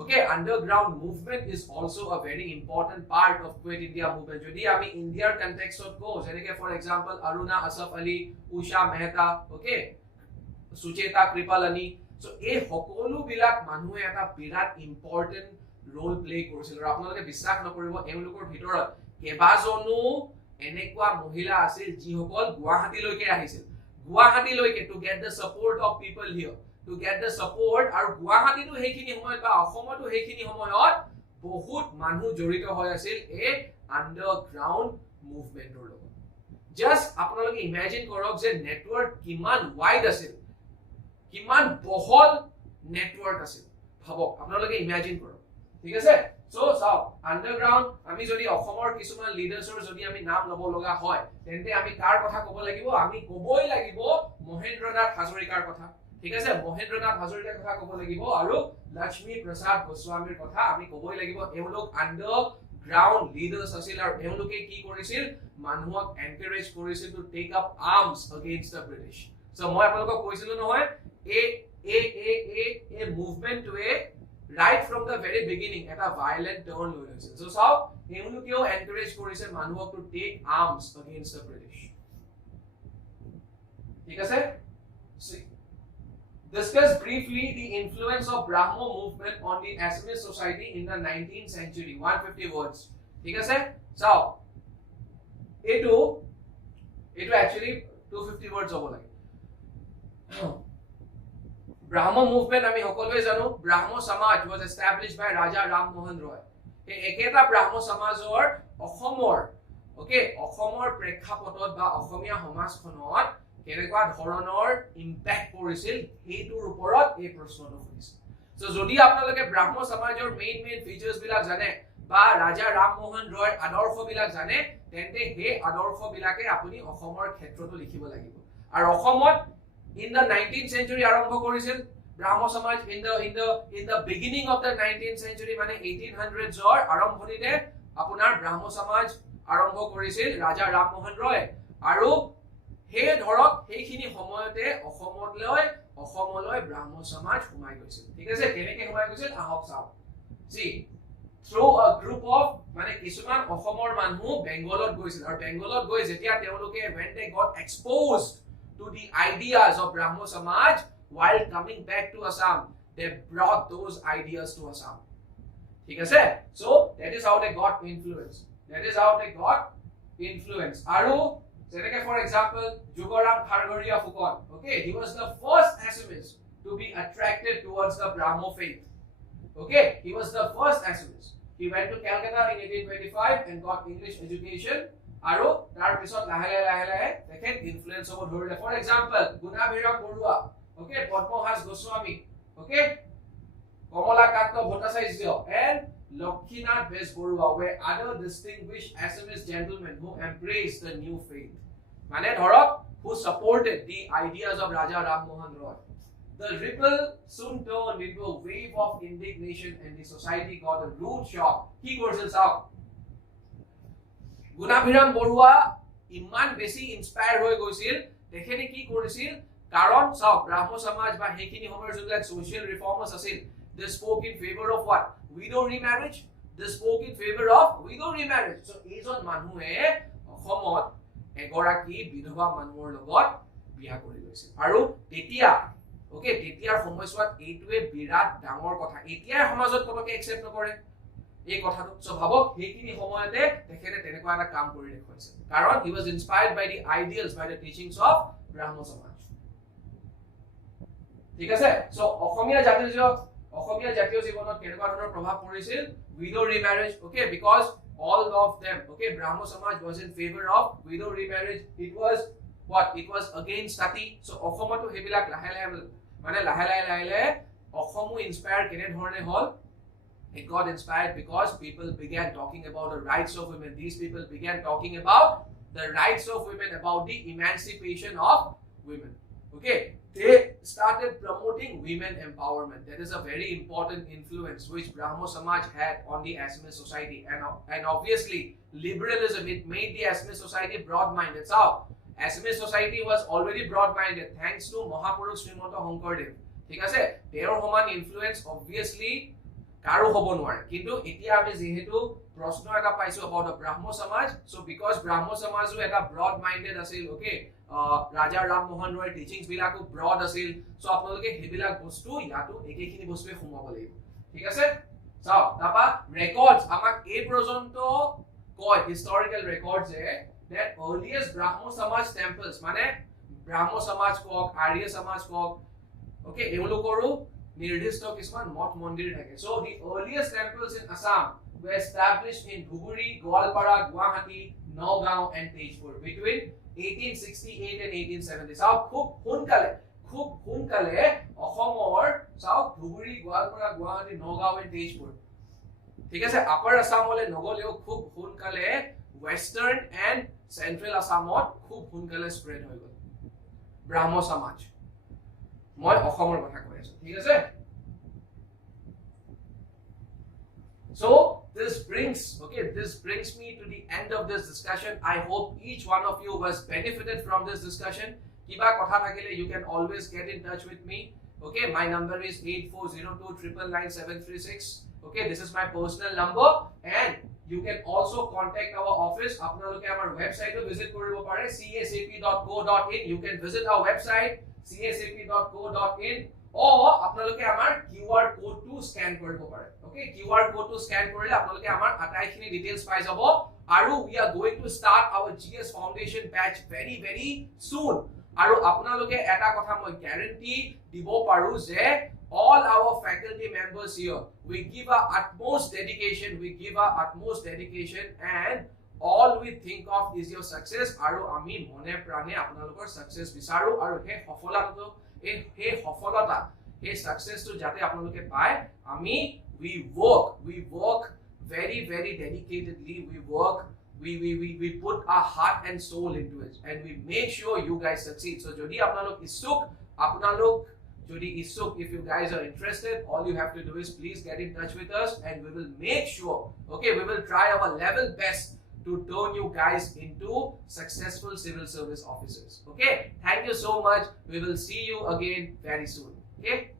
okay, underground movement is also a very important part of Quit India movement. Jodi ami India's context of go, jeneke for example Aruna Asaf Ali, Usha Mehta, okay, Sucheta Kripalani. So ei hokolu bilak manue eta birat important role play korisil, aru apnaloke বিশ্বাস নকৰিব এওঁলোকৰ ভিতৰত কেবাজনো এনেকুৱা মহিলা আছিল যিসকল গুৱাহাটীলৈকে আহিছিল, গুৱাহাটীলৈকে to get the support of people here, to get the support, আৰু গুৱাহাটীটো সেইখিনি সময়ত বা অসমতো সেইখিনি সময়ত বহুত মানুহ জড়িত হৈ আছিল এই আন্ডাৰগ্ৰাউণ্ড মুভমেন্টৰ লগত। জাস্ট আপোনালোকে ইমাজিন কৰক যে নেটৱৰ্ক কিমান ওয়াইড আছিল, কিমান বহল নেটৱৰ্ক আছিল, ভাবক আপোনালোকে ইমাজিন কৰক। ঠিক আছে সো চাও আন্ডাৰগ্ৰাউণ্ড আমি যদি অসমৰ কিছুমান লিডাৰ্ছৰ যদি আমি নাম লব লগা হয় তেন্তে আমি কাৰ কথা ক'ব লাগিব আমি ক'বই লাগিব মহেন্দ্ৰনাথ হাজৰিকাৰ কথা ঠিক আছে মহেন্দ্ৰনাথ হাজৰিকাৰ কথা ক'ব লাগিব আৰু লক্ষ্মী প্ৰসাদ গোস্বামীৰ কথা আমি ক'বই লাগিব এওঁলোক আন্ডাৰগ্ৰাউণ্ড লিডাৰ্ছ আছিল আৰু এওঁলোকে কি কৰিছিল মানুহক এনকাৰেজ কৰিছিল to take up arms against the British so মই আপোনালোকক কৈছিলো নহয় a movement to a right from the very beginning at a violent turn লৈ লৈছিল so চাও এওঁলোকেও এনকাৰেজ কৰিছে মানুহক to take arms against the British ঠিক আছে see discuss briefly the influence of Brahmo movement on the Assamese society in the 19th century 150 words ঠিক আছে চাও এটো actually 250 words হ'ব লাগে Brahmo movement আমি সকলোৱে জানো Brahmo Samaj was established by Raja Ram Mohan Roy এই একেটা Brahmo সমাজৰ অসমৰ ওকে অসমৰ প্ৰেক্ষাপটত বা অসমীয়া সমাজখনত কেনেকুৱা ধৰণৰ ইম্প্যাক্ট কৰিছিল এইটোৰ ওপৰত এই প্ৰশ্নটো কৰিছে সো যদি আপোনালোকে Brahmo সমাজৰ মেইন ফিচাৰ্স বিলাক জানে বা ৰাজা ৰাম মোহন ৰয়ৰ আদৰ্শ বিলাক জানে তেন্তে এই আদৰ্শ বিলাকে আপুনি অসমৰ ক্ষেত্ৰটো লিখিব লাগিব আৰু অসমত in the 19th century আৰম্ভ কৰিছিল Brahmo Samaj in the beginning of the 19th century মানে 1800s or আৰম্ভণিতে আপোনাৰ Brahmo Samaj আৰম্ভ কৰিছিল ৰাজা ৰাম মোহন ৰয় আৰু হে ধৰক সেইখিনি সময়তে অসমলৈ Brahmo Samaj সোমাই গৈছিল ঠিক আছে কেনেকৈ সোমাই গৈছিল আহক চাও see through a group of মানে কিছুমান অসমৰ মানুহ বেংগলত গৈছিল আৰু বেংগলত গৈ যেতিয়া তেওঁলোকে when they got exposed to the ideas of Brahmo Samaj while coming back to Assam they brought those ideas to Assam ঠিক আছে so that is how they got influence আৰু যেনেকৈ for example Jugaram Kharghoria Fukan okay he was the first Assamese to be attracted towards the Brahmo faith okay he was the first Assamese he went to Calcutta in 1825 and got English education আৰু তাৰ পিছত লাহে দেখেন influence হ'ব ধৰিলে for example Gunabhiram Barua okay Padmahas Goswami okay Kamalakanta Bhattacharya and Lakshminath Bezbaroa were other distinguished Assamese gentlemen who embraced the new faith মানে ধৰক who supported the ideas of Raja Ram Mohan Roy the ripple soon turned into a wave of indignation and the society got a rude shock কি কৰিছিল চাওক গুণাভিৰাম বৰুৱা ইমান বেছি inspire হৈ গৈছিল তেখেতে কি কৰিছিল কাৰণ চাওক Brahmo Samaj বা হেখিনি সময়ৰ যোনবিলাক সোশ্যাল ৰিফৰ্মাৰ্স আছিল they spoke in favor of what widow remarriage so এইজন মানুহে অসমত এগৰাকী বিধৱা মানুহৰ লগত বিয়া কৰি লৈছিল আৰু তেতিয়া ওকে তেতিয়াৰ সময়ছোৱাত এইটোৱে বিৰাট ডাঙৰ কথা এতিয়াৰ সমাজত কতকে একচেপ্ট নকৰে এই কথাটো সো ভাবক হেখিনি সময়তে তেখেতে তেনেকুৱা এটা কাম কৰি দেখুৱাইছে কাৰণ he was inspired by the ideals by the teachings of Brahmo Samaj ঠিক আছে সো অসমীয়া জাতীয় জীৱনত কেনেকুৱা ধৰণৰ প্ৰভাৱ পৰিছিল widow remarriage okay because all of them okay Brahmo Samaj was in favor of widow remarriage it was against sati so অসমতো হেবিলাক লাহে অসমো ইনস্পায়াৰ কেনে ধৰণে হল it got inspired because people began talking about the rights of women these people began talking about the rights of women about the emancipation of women okay they started promoting women empowerment that is a very important influence which Brahmo Samaj had on the Assamese society and obviously liberalism it made the Assamese society broad minded so Assamese society was already broad minded thanks to Mahapurush Srimata Honkardev ঠিক আছে তেওঁৰ সমান influence obviously কাৰো হ'ব নোৱাৰে কিন্তু এতিয়া আমি যেহেতু প্ৰশ্ন এটা পাইছো about the Brahmo Samaj so because Brahmo Samaj এটা broad minded আছিল okay Raja Ram Mohan Roy teachings বিলাকো broad আছিল so আপোনালোকে হেবিলাক বস্তু ইয়াতো একেখিনি বস্তুৱে সোমাব লাগিব ঠিক আছে চাও তাপা ৰেকৰ্ডছ আমাক এই পৰ্যন্ত কয় historical records that earliest Brahmo Samaj temples মানে Brahmo Samaj কক Arya Samaj কক okay এওঁলোকৰো নিৰ্দিষ্ট কিছুমান মঠ মন্দিৰ থাকে so the earliest temples in Assam were established in Dhuburi, Goalpara, Guwahati, Nagaon and Tejpur between 1868 and 1870 so খুব সোনকালে অসমৰ চাও Dhuburi, Goalpara, Guwahati, Nagaon and Tejpur ঠিক আছে আপাৰ আসামলে নগলেও খুব হুনকালে ওয়েস্টাৰ্ন এন্ড সেন্ট্ৰাল আসামত খুব হুনকালে স্প্ৰেড হৈ গল ব্ৰাহ্মণ সমাজ মই অসমৰ কথা কৈ আছো ঠিক আছে So this brings me to the end of this discussion. I hope each one of you was benefited from this discussion. Kiba kotha thakile you can always get in touch with me. Okay, my number is 8402999736. Okay, this is my personal number and you can also contact our office. Apnaloke amar website to visit koribo pare csap.co.in. You can visit our website csap.co.in or apnaloke amar QR code to scan koribo pare. Okay, QR code to scan korile apnaloke amar ataikhini details pai jabo aru we are going to start our GS foundation batch very soon aru apnaloke eta kotha moi guarantee dibo paru je all our faculty members here we give our utmost dedication and all we think of is your success aru ami mone prane apnalokor success bisaru aru he safolata he success to jate apnaloke pai ami we work very dedicatedly we put our heart and soul into it and we make sure you guys succeed so jodi apnalok if you guys are interested all you have to do is please get in touch with us and we will make sure okay we will try our level best to turn you guys into successful civil service officers okay thank you so much we will see you again very soon okay